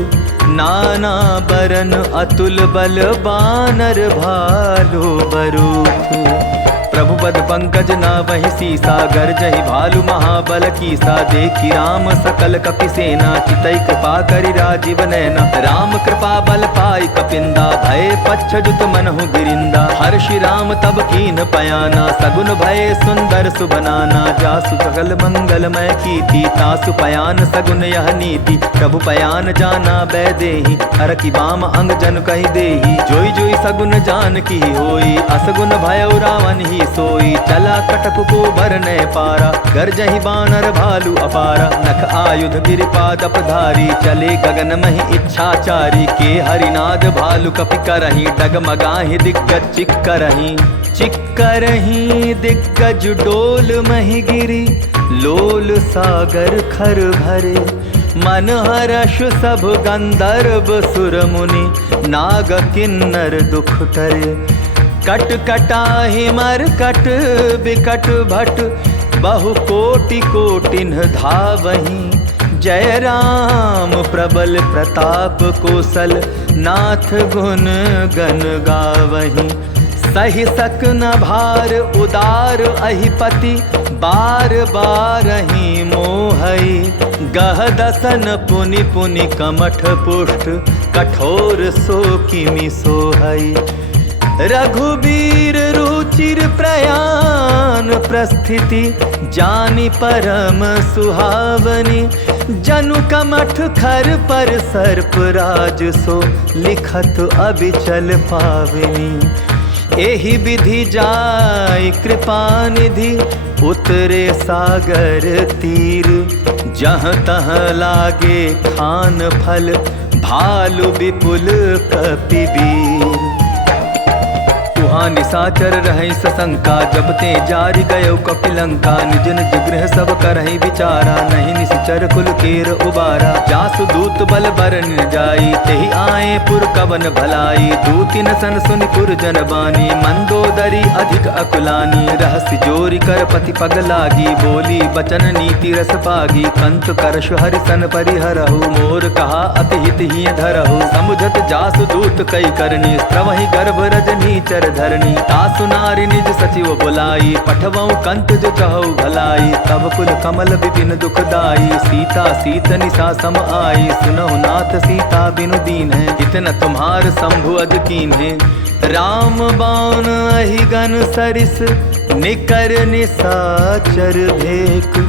नाना बरन अतुल बल, बानर भालू बरूथ। प्रभु पद पंकज ना वही सीसा, गर्जहि भालु महाबल कीसा। देखी राम सकल कपि सेना, चितई कृपा करि राजीव नैना। राम कृपा बल पाई कपिंदा, भय पच्छजुत मनहु गिरिंदा। हर्षि राम तब कीन पयाना, सगुन भय सुंदर सुबनाना। जासु सकल मंगलमय कीर्ति, तासु पयान सगुन यह नीति। प्रभु पयान जाना बैदेहि, हर की बाम अंग जन कहि देहि। जोई जोई सगुन जान की होई, असगुन भय रावण ही सोई। चला कटक को भरने पारा, गर्जहि बानर भालू अपारा। नख आयुध गिरिपादप धारी, चले गगन महि इच्छाचारी। के हरिनाद भालु कपि करहि, डगमगाहि दिग्गज चिक्करहि। चिक्करहि दिग्गज डोल महि गिरी, लोल सागर खर भरे। मन हर्ष सब गंधर्व सुर मुनि, नाग किन्नर दुख टरे। कट कटाहि मर कट बिकट भट, बहु कोटि कोटिन धावहि। जय राम प्रबल प्रताप कौशल, नाथ गुण गण गावहि। सहि सक न भार उदार अहिपति, बार बार ही मोहई। गह दसन पुनि पुनि कमठ पुष्ट, कठोर सो किमि सोहई। रघुबीर रुचि चिर प्रयाण प्रस्थिति जानी परम सुहावनी। जनु कमठ खर पर सर्प राज सो लिखत अबिचल पावनी। एहि विधि जाय कृपा निधि उतरे सागर तीर। जहाँ तहाँ लागे खान फल भालु विपुल कपिवीर। वहाँ निशाचर रहे सशंका जब ते जारी गयो कपिलंका। निज निज गृह सब करहि विचारा नहीं निश्चर कुल केर उबारा। जासु दूत बल बरन न जाई तेहि आए पुर कवन भलाई। दूतिन सन सुनि पुर जन बानी मंदोदरी अधिक अकुलानी। रहस्य जोरी कर पति पग लागी बोली बचन नीति रस पागी। कंत करश हरिसन परिहरहु मोर कहा अति हित ही धरहु। समुझत जासु दूत कई करनी स्त्रवहि गर्भ रजनी चर धरनी। तासु नारी निज सचिव बुलाई पठवऊ कंत जो कहऊ भलाई। तब कुल कमल विपिन दुखदाई सीता सीत निशा सम आई। सुनहु नाथ सीता बिनु दीन है इतना तुम्हार शंभु अज कीन है। राम बाण अहिगन सरिस निकर निशाचर भेक।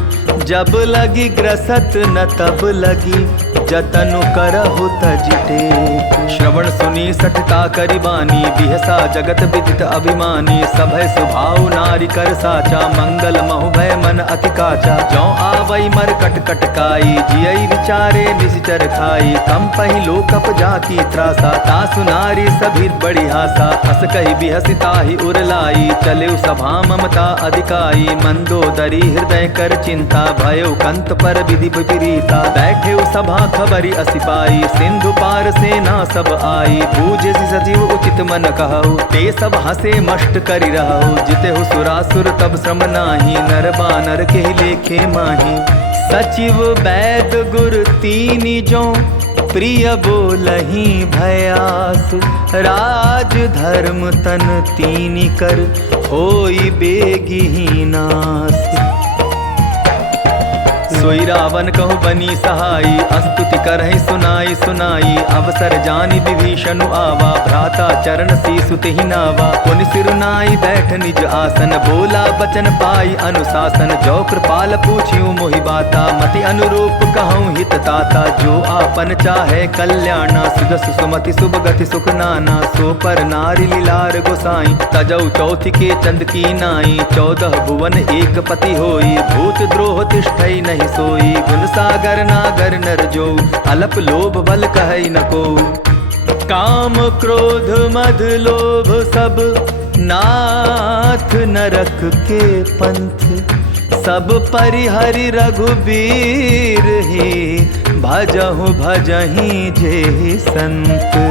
जब लगी ग्रसत न तब लगी जतनु करहु तज टेक। श्रवण सुनी सठता करि बानी बिहसा जगत विदित अभिमानी। सभय सुभाव नारी कर साचा मंगल महु भय मन अति काचा। जौ आवई मर कट कटकाई जियई विचारे निश्चर खाई। कम पही लोकप जाकी त्रासा तासु नारी सभी बड़ी हासा। हस कही बिहसिता ही उरलाई चले सभा ममता अधिकाई। मंदोदरी हृदय कर चिंता भयो कंत पर विधि विपरीता। बैठे सभा खबरी असिपाई सिंधु पार सेना सब आई। बूझे सजीव उचित मन कहु ते सब हसे मष्ट करि रहु। जितेहु सुरासुर तब श्रम नाही नर बानर के लेखे माही। सचिव वैद गुर तीनि जो प्रिय बोलहि भयास। राज धर्म तन तीनि कर होई बेगिहि नास। सोई रावण कहु बनी सहाई अस्तुति करहि सुनाई सुनाई। अवसर जानि विभीषण आवा भ्राता चरण सीसु तेहि नावा। पुनि सिरुनाई बैठ निज आसन बोला बचन पाई अनुशासन। जो कृपाल पूछियो मोहि बाता मति अनुरूप कहूँ हित ताता। जो आपन चाहे कल्याणा सुजस सुमति शुभ गति सुख नाना। सो पर नारी लीलार गोसाई तजौ चौथि के चंद की नाई। 14 भुवन एक पति होई भूत द्रोह तिष्ठई नहीं सोई। गुण सागर नागर नर जो अलप लोभ बल कहै न को। काम क्रोध मद लोभ सब नाथ नरक के पंथ। सब परिहरि रघुबीर ही भजहु भजहि जे संत।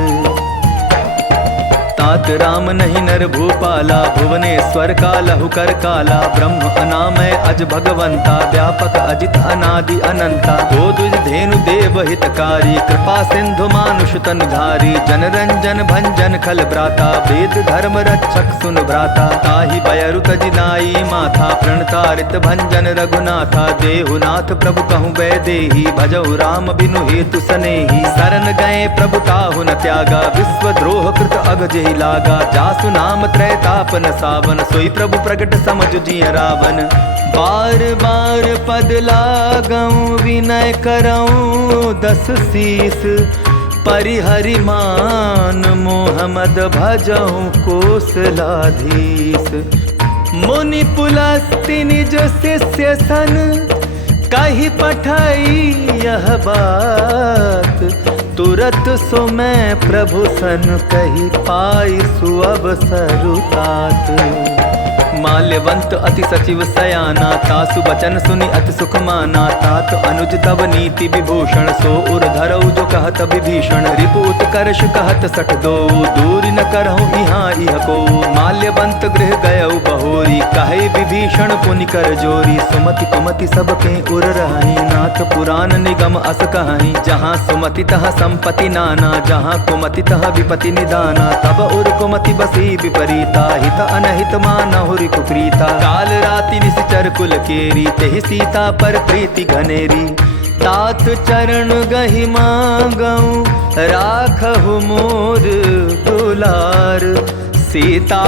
तात राम नहीं नर भूपाला भुवनेश्वर कालहु कर काला। ब्रह्म अनामय अज भगवंता व्यापक अजित अनादि अनंता। गोदुज धेनु देव हितकारी कृपा सिंधु मानुष तनुधारी। जन रंजन भंजन खल भ्राता वेद धर्म रक्षक सुन भ्राता। ताहि बयरु तजिनाई माथा प्रणतारित भंजन रघुनाथा। देहुनाथ प्रभु कहूँ वैदेही भजहु राम बिनु हेतु सनेही। शरण गए प्रभु ताहु न त्यागा विश्वद्रोह कृत अग जेहि लागा। जासु नाम त्रैतापन सावन सोई प्रभु प्रगट समझ जिय रावण। बार बार पद लागऊं विनय करऊं 10 शीस। परिहरि मान मोहम्मद भजहु कोसलाधीश। मुनि पुलस्ति निज शिष्य सन कही पठाई यह बात। तुरत सो मैं प्रभु सन कही पाई सुअवसरु तात। माल्यवंत अति सचिव सयाना तासु बचन सुनि अति सुख माना। तात अनुज तब नीति विभूषण सो उर धरऊ जो कहत विभीषण। रिपु उत्कर्ष कहत सठ दो दूर न करहु इहाँ इह को। माल्यवंत गृह गयऊ बहोरी कहे विभीषण पुनि कर जोरी। सुमति कुमति सबके उर रही नाथ पुराण निगम अस कहीं। जहाँ सुमति तहाँ संपत्ति नाना जहाँ कुमति तहाँ विपति निदाना। तब उर कुमति बसी विपरीता हित अनहित मानहुरि कुप्रीता। काल राति निश्चर कुल केरी तेहि सीता पर प्रीति घनेरी। तात चरण गहि मांगऊं राखहु मोर दुलार। सीता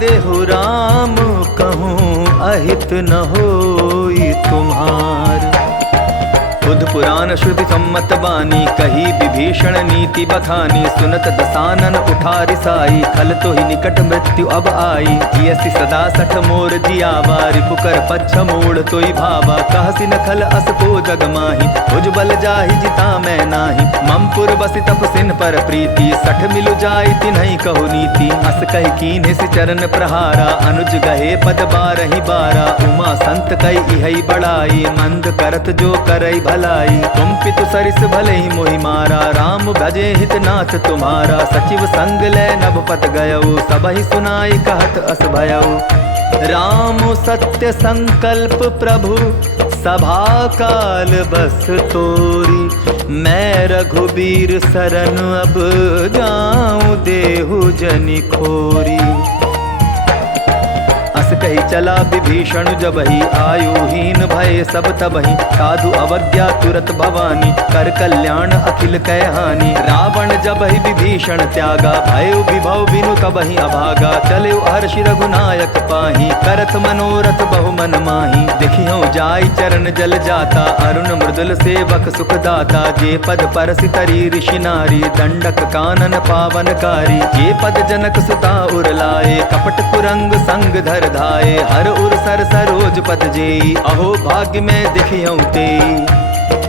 देहु राम कहूँ अहित न होई तुम्हार। बुध पुराण श्रुति सम्मत बानी कही विभीषण नीति बखानी। सुनत दसानन उठा रिसाई खल तो ही निकट मृत्यु अब आई। जियसि सदा सठ मोर जियावा रिपुकर पच्छ मोड़ तोई भावा। कहसी न खल अस को जग माही भुज बल जाहि जिता मैं नाही। ममपुर बसि तपसिन पर प्रीति सठ मिलु जाई तिन्हि कहु नीति। अस कहि कीन्हि सि चरण प्रहारा अनुज गहे पद बारहि बारा। उमा संत कई इहै बड़ाई मंद करत जो करई भलाई। तुम पितु सरिस भले ही मोहि मारा राम भजे हितनाथ तुम्हारा। सचिव संग ले नभ पत गयऊ सबहि सुनाई कहत अस भयऊ। राम सत्य संकल्प प्रभु सभा काल बस तोरी। मैं रघुबीर सरन अब जाऊं देहु जनि खोरी। अस कही चला विभीषण जबहि आयुहीन भय सब तबहि। साधु अवज्ञा तुरत भवानी कर कल्याण अखिल कै हानि। रावण जबहि विभीषण त्यागा भयो विभव बिनु तबहि अभागा। चले हर्षि रघुनायक पाही करत मनोरथ बहु मन माही। देखियो जाई चरण जल जाता अरुण मृदुल सेवक सुखदाता। जे पद परसि तरी ऋषि नारी दंडक कानन पावनकारी। जे पद जनक सुता उर लाए कपट कुरंग संग धर धाये। हर उर सर सरोज पद जेई अहो भाग्य में देखियौ ते।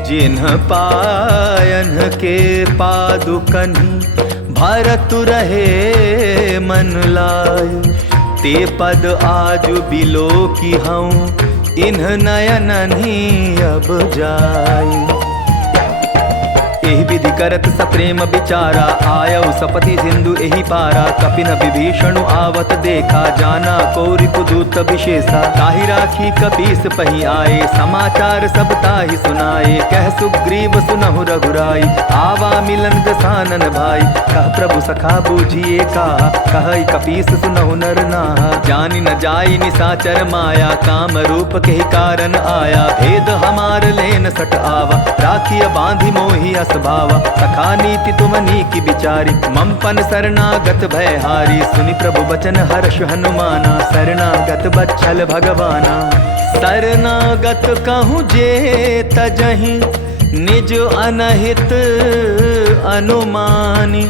जिन्ह पायन के पादुकन्हि भरतु रहे मन लाय। ते पद आजु बिलो की हूँ इन्ह नयनहि अब जाय। एहि विधि करत सप्रेम विचारा आयऊ सपति सिंधु एहि पारा। कपिन विभीषण आवत देखा जाना कौरि कुदूत विशेषा। ताहि राखी कपीस पही आए समाचार सब ताहि सुनाए। कह सुग्रीव सुनहु रघुराई आवा मिलन दसानन भाई। कह प्रभु सखा बूझिए का कहई कपीस सुनहु नर नाहा। जानि न जाई निसाचर माया काम रूप के कारण आया। भेद हमार लेन सट आवा राखिय बांधि मोहि अस भावा। सखा नीति तुम नीकी विचारी ममपन शरणागत भयहारी। सुनि प्रभु बचन हर्ष हनुमाना शरणागत बच्छल भगवाना। शरणागत कहूँ जे तजहि निज अनहित अनुमानी।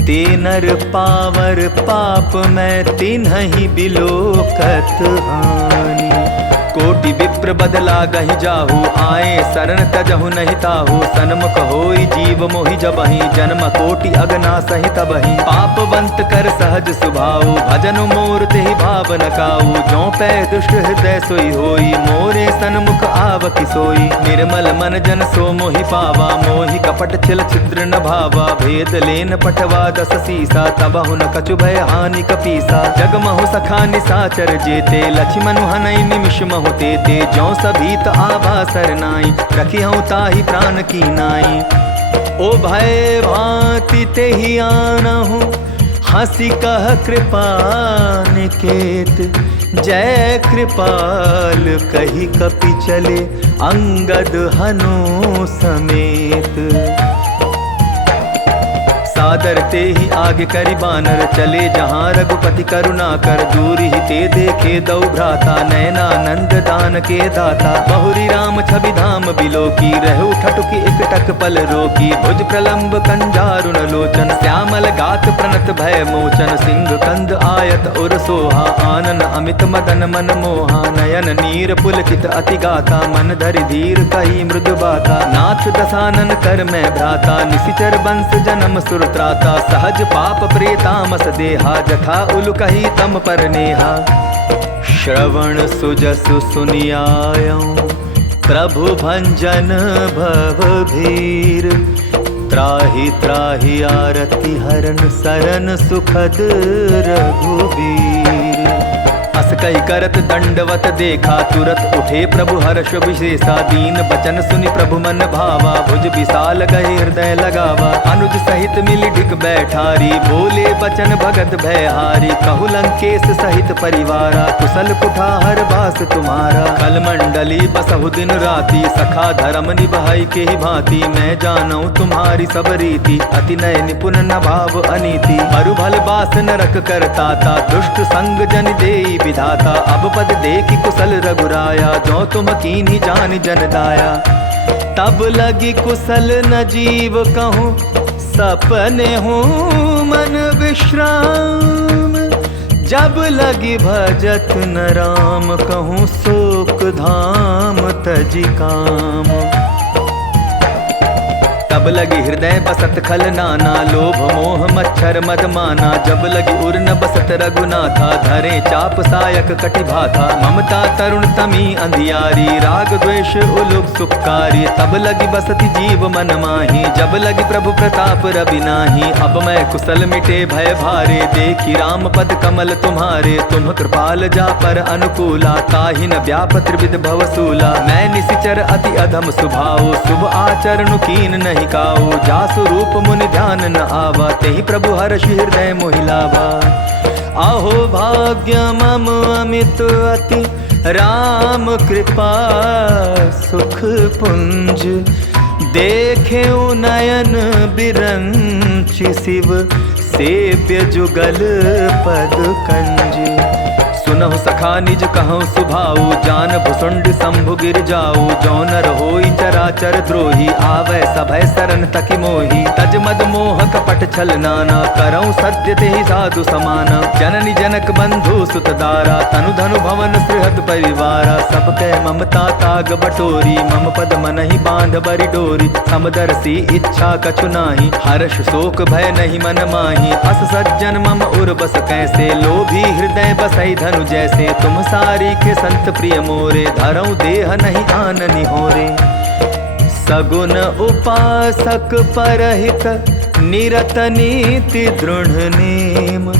ते नर पावर पाप मैं तिन्हि बिलोकत हानि। कोटि विप्र बदला गहि जाहु आए शरण तजहु नहीं ताहु। सन्मुख होई जीव मोहि जबहि जन्म कोटि अगना सहि तबहि। पापवंत कर सहज सुभाऊ भजन मोर तेहि भाव न काऊ। जो पै दुष्ट हृदय सोई होई मोरे सन्मुख आव किसोई। निर्मल मन जन सो मोहि पावा मोहि कपट छिल छिद्र न भावा। भेद लेन पटवा दस सीसा तबहु न कछु भय हानि कपीसा। जगमहु सखा निसाचर जेते लक्ष्मण हनई निमिष महु ते। जो सभीत आभा सरनाई रखिहु ताहि प्राण की नाई। ओ भय भांति तेहि आनहु हंसी कह कृपा निकेत। जय कृपाल कही कपि चले अंगद हनु समेत। सादर ते ही आगे करि बानर चले जहाँ रघुपति करुणा कर। दूर ही ते देखे दौ भ्राता नयनानंद दान के दाता। बहुरी राम छवि धाम बिलो की रहु ठटुकी एक टक पल रोकी। भुज प्रलंब कंजारुण लोचन श्यामल गात प्रणत भय मोचन। सिंह कंद आयत उर सोहा आनन अमित मदन मन मोहा। नयन नीर पुलकित अति गाता मन धरि धीर कही मृदु बाता। नाथ दसानन कर मैं भ्राता निशिचर बंस जन्म सुर त्राता। सहज पाप प्रेतामस देहा जथा उल कही तम पर नेहा। श्रवण सुजसु सुनियायऊं प्रभु भंजन भव भीर। त्राहि त्राहि आरति हरन सरन सुखद रघुबीर। अस कही करत दंडवत देखा, तुरत उठे प्रभु हर्ष विशेषा। दीन बचन सुनि प्रभु मन भावा, भुज विशाल गए हृदय लगावा। अनुज सहित मिली ढिक बैठारी, बोले बचन भगत भयहारी। कहु लंकेश सहित परिवारा, कुशल कुठार बास तुम्हारा। कल मंडली बसहु दिन राति, सखा धर्म निभाई के ही भांति। मैं जानू तुम्हारी सब रीति, अति नय निपुण न भाव अनीति। मरु भल बास नरक करता था, दुष्ट संग जन देई विधाता। अब पद देखी कुशल रघुराया, जो तुम कीन्ही जान जन दाया। तब लगी कुशल न जीव कहूँ, सपने हूँ मन विश्राम। जब लगी भजत न राम, कहूँ शोक धाम तजी काम। तब लगी हृदय बसत खल नाना, लोभ मोह मच्छर मद माना। जब लगी उर न बसत रघुनाथा, धरे चाप सायक कटि भाथा। ममता तरुण तमी अंधियारी, राग द्वेष उलुक सुखकारी। तब लगी बसती जीव मन माही, जब लगी प्रभु प्रताप रवि नाही। अब मैं कुशल मिटे भय भारे, देखी राम पद कमल तुम्हारे। तुम कृपाल जा पर अनुकूला, ताहि न व्याप त्रिविध भवसूला। मैं निशिचर अति अधम स्वभाव, शुभ आचरण कीन नहीं काऊ। जासु रूप मुनि ध्यान न आवा, तेहि प्रभु हर्ष हृदय मोहिलावा। आहो भाग्य मम अमित अति, राम कृपा सुख पुंज। देखे नयन बिरंचि, शिव सेव्य जुगल पद कंज। सुनहु सखा निज कहूँ सुभाऊ, जान भुसुंड शंभु गिर जाऊ। जौनर होई चराचर द्रोही, आवे सभय सरन तकि मोही। तज मद मोह कपट छल नाना, करऊँ सत्य तेहि साधु समाना। जननी जनक बंधु सुत दारा, तनु धनु भवन सृहद परिवारा। सब कह ममता ताग बटोरी, मम पद मनहि बांध बरि डोरी। समदर्शी इच्छा कछु नाही, हर्ष शोक भय नहीं मन माही। अस सज्जन मम उर बस कैसे, लोभी हृदय बसई धनु जैसे। तुम सारी के संत प्रिय मोरे, धरऊं देह नहीं आननि होरे। सगुन उपासक परहित, निरत नीति दृढ़ नेम।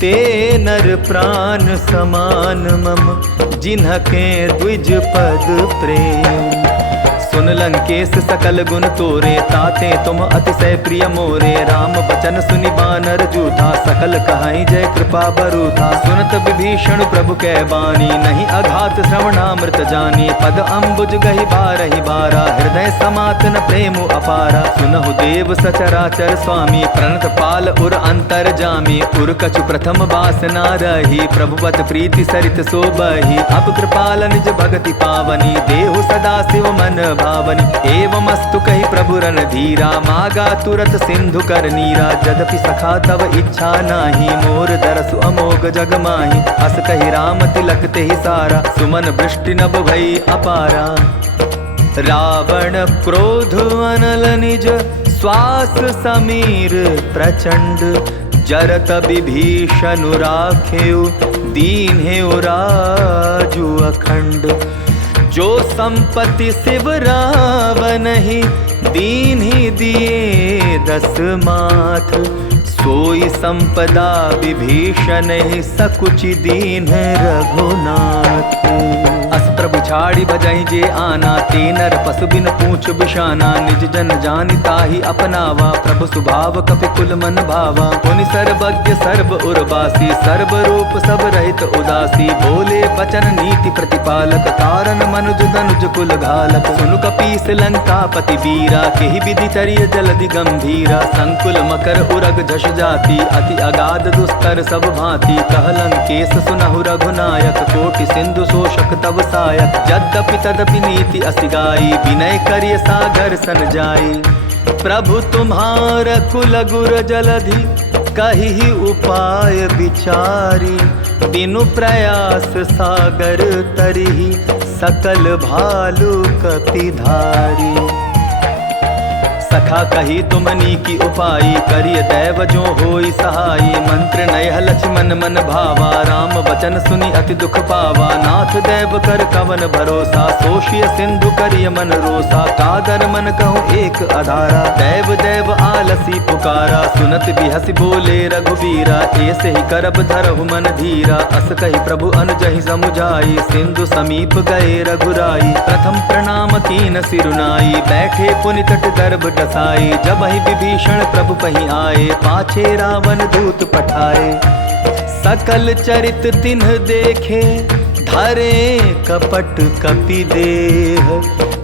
ते नर प्राण समान मम, जिन्हके द्विज पद प्रेम। सुन लंकेश सकल गुण तोरे, ताते तुम अतिशय प्रिय मोरे। राम बचन सुनि बानर जूठा, सकल कहाई जय कृपा बरूथा। सुनत विभीषण प्रभु कै बानी, नहीं अघात श्रवणामृत जानी। पद अम्बुज गहि बारहि बारा, हृदय समात न प्रेम अपारा। सुनहु देव सचराचर स्वामी, प्रणत पाल उर अंतर जामी। उर कछु प्रथम बासना रही, प्रभुपत प्रीति सरित सोबही। अब कृपाल निज भगति पावनी, देहु सदा शिव मन भावनी। एवमस्तु कहि प्रभु रन धीरा, मागा तुरत सिंधु कर नीरा। यद्यपि सखा तव इच्छा नाही, मोर दरसु अमोघ जग माही। हस कहि राम तिलक तेहि सारा, सुमन वृष्टि नभ भई अपारा। रावण क्रोध अनल निज, श्वास समीर प्रचंड। जरत विभीषण राखेउ, दीन्हेउ राजु अखंड। जो संपत्ति शिव रावण ही, दीन ही दिए दस माथ। सोई संपदा विभीषण ही, सकुचि दीन रघुनाथ। अस प्रभु छाड़ी बजाई जे आना, ते नर पशु बिन पूछ बिशाना। निज जन जानि ताहि अपनावा, प्रभु स्वभाव कपि कुल मन भावा। पुनि सर्वज्ञ सर्व उर्वासी, सर्व रूप सब रहित उदासी। बोले बचन नीति प्रतिपालक, तारन मनुज धनुज कुल घालक। सुनु कपीस लंकापति वीरा, केहि विधि तरिय जलधि गंभीरा। संकुल मकर उरग झष जाति, अति अगाध दुस्तर सब भांति। कह लंकेश सुनहु रघुनायक, कोटि सिंधु शोषक तब सायक। यद्यपि तदपि नीति असि गाई, विनय करिय सागर सन जाई। प्रभु तुम्हार कुल गुर जलधि, कहि उपाय विचारी। बिनु प्रयास सागर तरिहि, सकल भालु कपिधारी। सखा कही तुमनी की उपाई, करिय दैव जो होई सहाई। मंत्र नयह लक्ष्मण मन भावा, राम वचन सुनि अति दुख पावा। नाथ दैव कर कवन भरोसा, सोशिय सिंधु करिय मन रोसा। कादर मन कहूँ एक आधारा, दैव दैव आलसी पुकारा। सुनत बिहसी बोले रघुबीरा, ऐसे ही करब धरहु मन धीरा। अस कही प्रभु अनुजहि समुझाई, सिंधु समीप गए रघुराई। प्रथम प्रणाम कीन सिरुनाई, बैठे पुनि तट गर्भ डसाई। जब ही विभीषण प्रभु पही आए, पाछे रावण दूत पठाए। सकल चरित तिन्ह देखे, धरे कपट कपि देह।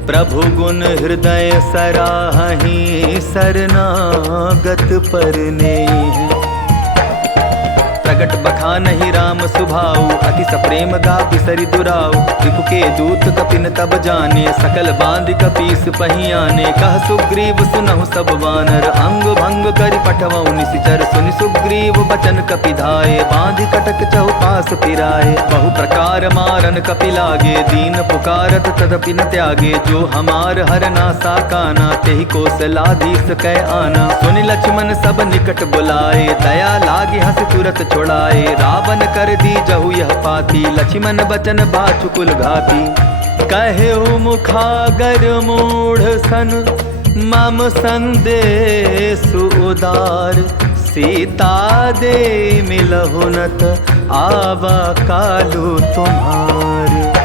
प्रभु गुण हृदय सराहि, शरणागत परनेह। प्रगट बखानहि राम सुभाऊ, अति सप्रेम गा बिसरि दुराऊ। रिपु के दूत कपिन तब जाने, सकल बांधि कपीस पहियाने। कह सुग्रीव सुनहु सब वानर, अंग भंग करि पठवऊ निशिचर। सुनि सुग्रीव बचन कपि धाये, बांधि कटक चहुपास फिराए। बहु प्रकार मारन कपि लागे, दीन पुकारत तदपि न त्यागे। जो हमार हरनासा काना, तेहि कौशलाधीश कै आना। सुनि लक्ष्मण सब निकट बुलाए, दया लागे हंस तुरत छोड़ाए। रावण कर दी जहु यह पाती, लक्ष्मण बचन बाचुकुल घाती। कहेउ मुखागर मूढ़ सन, मम संदेश उदार। सीता दे मिलहु नत, आवा कालु तुम्हार।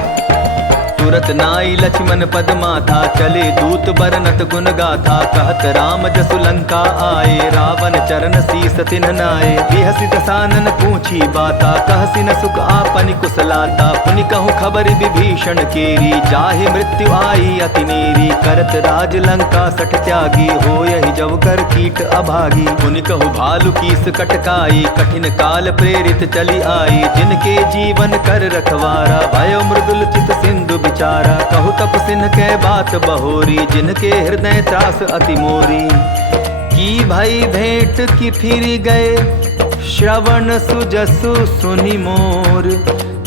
तुरत नाई लक्ष्मण पद माथा, चले दूत बरनत गुण गाथा। कहत राम जसु लंका आए, रावण चरण शीस तिन्ह नाए। बिहसि दसानन पूछी बाता, कहसि न सुख आपनि कुशलाता। पुनि कहूँ खबर विभीषण केरी, जाहि मृत्यु आई अति नेरी। करत राज लंका सठ त्यागी, होयहि जब कर कीट अभागी। पुनि कहूँ भालु कीस कटकाई, कठिन काल प्रेरित चली आई। जिनके जीवन कर रखवारा, भयो मृदुल चित सिंधु चारा। कहु तप सिन्ह के बात बहोरी, जिनके हृदय त्रास अति मोरी। की भई भेंट की फिर गए, श्रवण सुजसु सुनि मोर।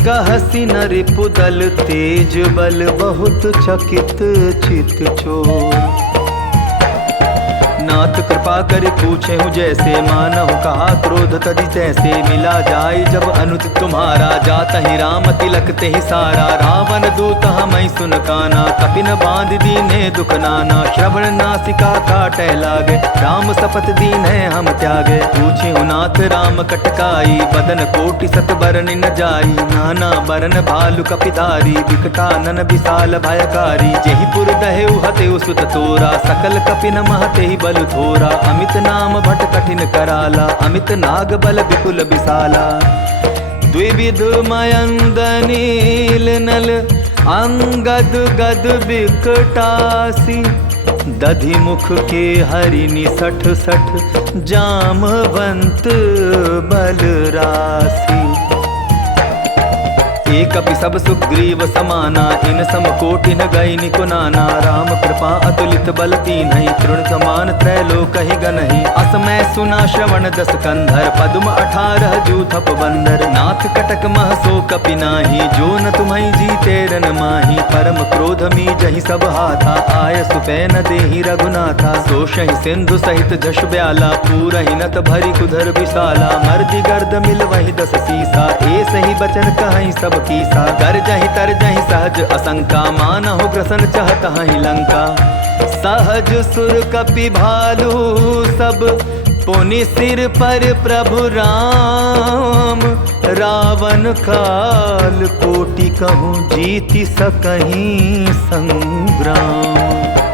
कहसि न रिपुदल तेज बल, बहुत चकित चित चोर। नाथ कृपा करि पूछेहु जैसे, मानहु कहा क्रोध तदि तैसे। मिला जाय जब अनुज तुम्हारा, जातहि राम तिलक तेहि सारा। रावण दूत हमहि सुन काना, कपिन बांध दीने दुख नाना। श्रवण नासिका काटै लागे, राम शपथ दीन्हे हम त्यागे। पूछेहु नाथ राम कटकाई, बदन कोटि सत बरन न जाई। नाना बरन भालु कपिधारी, विकटानन विशाल भयकारी। जेहि पुर दहेउ हतेउ सुत तोरा, सकल कपिन महतेहि बल थोरा। अमित नाम भट कठिन कराला, अमित नाग बल विपुल विशाला। द्विविध मयंद नील नल, अंगद गद विकटासी। दधि मुख के हरिनि सठ सठ, जामवंत बल राशि। एक कपि सब सुग्रीव समाना, इन सम कोटि न गई निकुनाना। राम कृपा अतुलित बल तीन्हि, तृण समान त्रैलोकहि गनहि। असमय सुना श्रवण दस कंधर, पद्म 18 जूथप बंदर। नाथ कटक मह सो कपि नाही, जो न तुम्हि जीते रन माही। परम क्रोध मी जहि सब हाथा, आय सुपै न देहि रघुनाथा। सोषहि सिंधु सहित झष ब्याला, पूरहि नत भरि कुधर विशाला। मर्दि गर्द मिल वहि 10 सीसा, ऐसे ही बचन कहहि सब कीसा। कर जहि तर जहि सहज असंका, मानहु ग्रसन चहत हहि लंका। सहज सुर कपि भालू सब, पुनि सिर पर प्रभु राम। रावण काल कोटि कहूँ, जीति सकहीं संग्राम।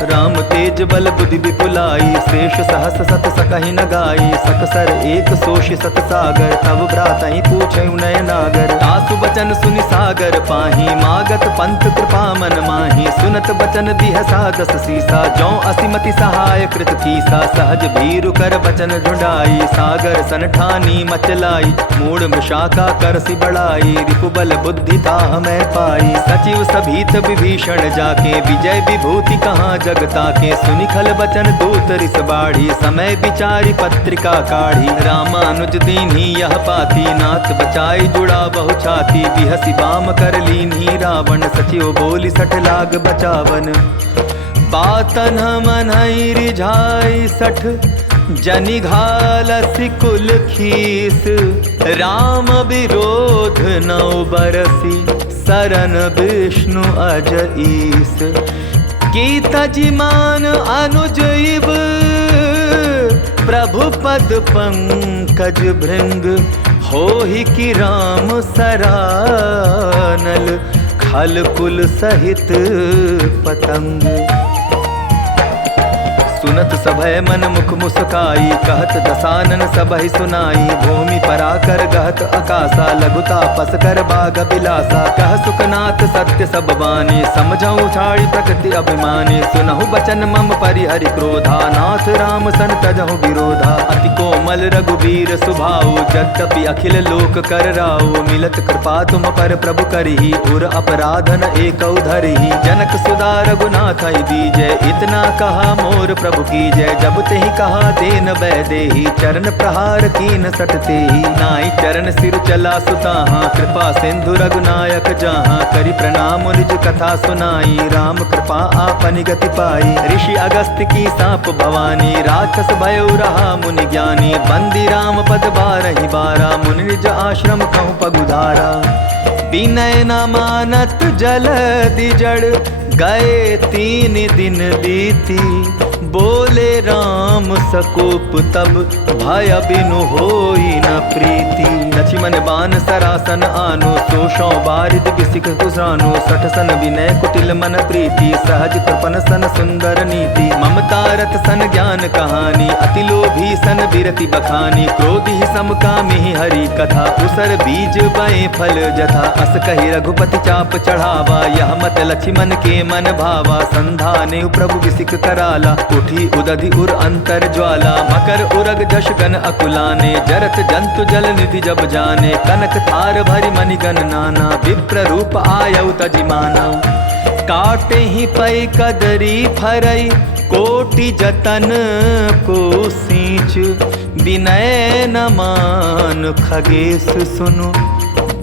राम तेज बल बुद्धि विपुलाई, शेष सहस सत सकहि न गाई। सकसर एक सोषि सत सागर, तब भ्रातहि पूछेउ नय नागर। तासु बचन सुनि सागर पाही, मागत पंथ कृपा मन माही। सुनत बचन बिहसा 10 सीसा, जौ असिमति सहाय कृत कीसा। सहज भीरु कर बचन ढूंढाई, सागर सन ठानी मचलाई। मूढ़ मृषाका करसि बढ़ाई, रिपुबल बुद्धि ताह मैं पाई। सचिव सभीत विभीषण जाके, विजय विभूति कहाँ जगता के। सुनि खल बचन दूत रिस बाढ़ी, समय विचारी पत्रिका काढ़ी। रामानुज दीन्ही यह पाती, नाथ बचाई जुड़ा बहु छाती। बिहसी बाम कर लीन्ही रावण, सचिव बोली 60 लाग बचावन। बातन मनई रिझाई 60 जनि घालसी कुल खीस। राम विरोध 9 बरसी शरण विष्णु अज ईस। की तजिमान अनुज इव प्रभु पद पंकज भृंग। होहि कि राम सरानल खल कुल सहित पतंग। सुनत सभय मन मुख मुस्काई कहत दसानन सबहि सुनाई। भूमि पराकर गहत अकासा लघुता पस कर बाग बिलासा। कह सुखनाथ सत्य सब बानी समझऊ छाड़ी प्रकृति अभिमानी। सुनहु बचन मम परिहरि क्रोधा नाथ राम सन तजहु विरोधा। अति कोमल रघुबीर सुभाऊ यद्यपि अखिल लोक कर राऊ। मिलत कृपा तुम पर प्रभु करही उर अपराधन एक धरही। जनक सुधा रघुनाथ बीजय इतना कहा मोर प्रभु की जय। जब ते ही कहा देन वैदेही चरण प्रहार कीन सटते ही। नाई चरण सिर चला सुताहा कृपा सिंधु रघुनायक जहाँ। करि प्रणाम निज कथा सुनाई राम कृपा आपनि गति पाई। ऋषि अगस्त की साप भवानी राक्षस भयो रहा मुनि ज्ञानी। बंदी राम पद 12 बारा मुनि निज आश्रम कहूँ पगुधारा। विनय न मानत जलधि जड़ गए 3 दिन बीती। बोले राम सकोप तब भय बिनु होई न प्रीति। लक्ष्मण बान सरासन आनो सोशौ बारिद बिसिक कुसानो। 60 सन विनय कुटिल मन प्रीति सहज कृपन सन सुंदर नीति। ममता रथ सन ज्ञान कहानी अति लोभी सन बिरति बखानी। क्रोधि समकामी हरि कथा उसर बीज बए फल जथा। अस कहि रघुपति चाप चढ़ावा यह मत लक्ष्मण के मन भावा। संधाने प्रभु बिसिक कराला उठी उदधि उर अंतर ज्वाला। मकर उरग जश गन अकुलाने जरत जंतु जल निधि जब जाने। कनक थार भरि मणिगण नाना विप्र रूप आयउ तजिमाना। काटे ही पै कदरी फरई कोटि जतन को सींच। विनय न मान खगेश सुनु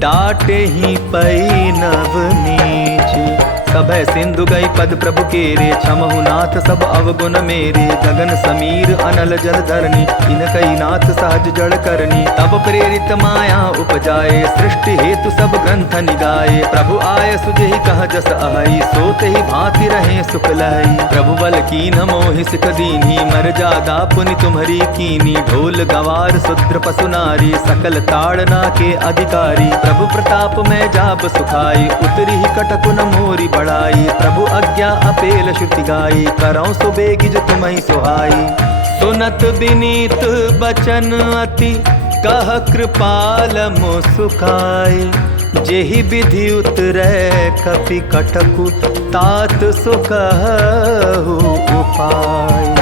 डाटे ही पै नव नीच। सभय सिंधु गई पद प्रभु केरे छमहु नाथ सब अवगुण मेरे। गगन समीर अनल जल धरनी इनकई नाथ सहज जड़ करनी। तब प्रेरित माया उपजाए सृष्टि हेतु सब ग्रंथ निगाए। प्रभु आय सुजहि कह जस अहई सोते ही भांति रहे सुख लहई। प्रभु बल कीन मोहि सिख दीन्ही मर जादा पुनि तुम्हरी कीनी। ढोल गवार शूद्र पशु नारी सकल ताड़ना के अधिकारी। प्रभु प्रताप में जाब सुखाई उतरी ही कटकुन मोरी बढ़ाई। प्रभु आज्ञा अपेल श्रुति गाई करौं सुबेगी जो तुम्हि सुहाई। सुनत विनीत बचन अति कह कृपाल मुसुखाई। जेहि विधि उतरै कपि कटकु तात सुकहु उपाय।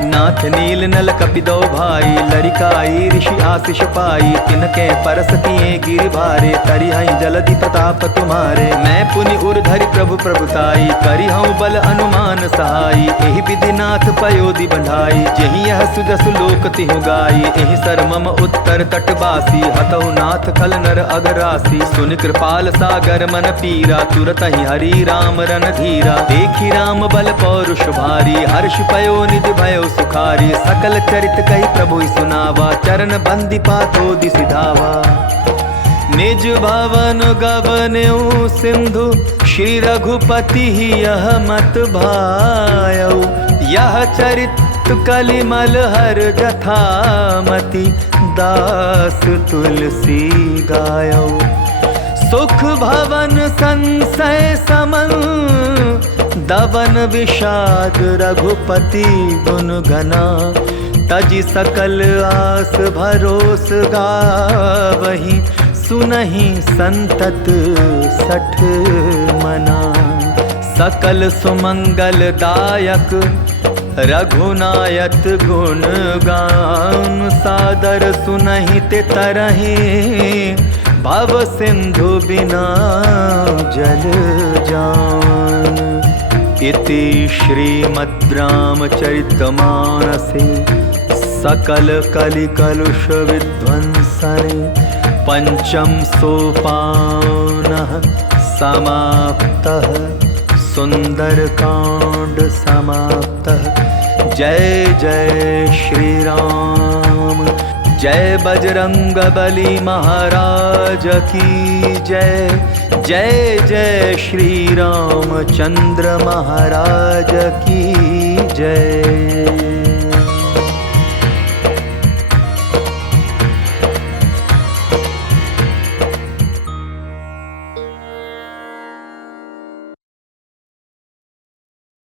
नाथ नील नल कपि दो भाई लरिकाई ऋषि आशीष पाई। तिनके परस तिए गिरि भारे तरिहई जलधि प्रताप तुम्हारे। मैं पुनि उर धरि प्रभु प्रभुताई करिहऊँ बल अनुमान सहाई। एहि विधि नाथ पयोधि बंधाई जेहि यह सुजसु लोक तिहु गाई। एहि सर मम उत्तर तटवासी हतहु नाथ खल नर अगरासी। सुन कृपाल सागर मन पीरा तुरत ही हरि राम रन धीरा। देखी राम बल पौरुष भारी हर्ष पयो निधि भयो सुखारी। सकल चरित कही प्रभु सुनावा चरण बंदी पातो दिसि धावा। निज भवन गवन्यु सिंधु श्री रघुपति यह मत भायऊ। यह चरित कलिमल हर जथामति दास तुलसी गायऊ। सुख भवन संशय समन दवन विषाद रघुपति गुण गना। तजि सकल आस भरोस गावहि सुनहि संतत 60 मना। सकल सुमंगल दायक रघुनायक गुण गान। सादर सुनहि ते तरहि भव सिंधु बिना जल जान। इति श्रीमद् रामचरितमानसे सकल कलि कलुष विध्वंसने पंचम सोपानः समाप्तः। सुंदर कांड समाप्तः। जय जय श्री राम। जय बजरंग बली महाराज की जय। जय जय श्री रामचंद्र महाराज की जय।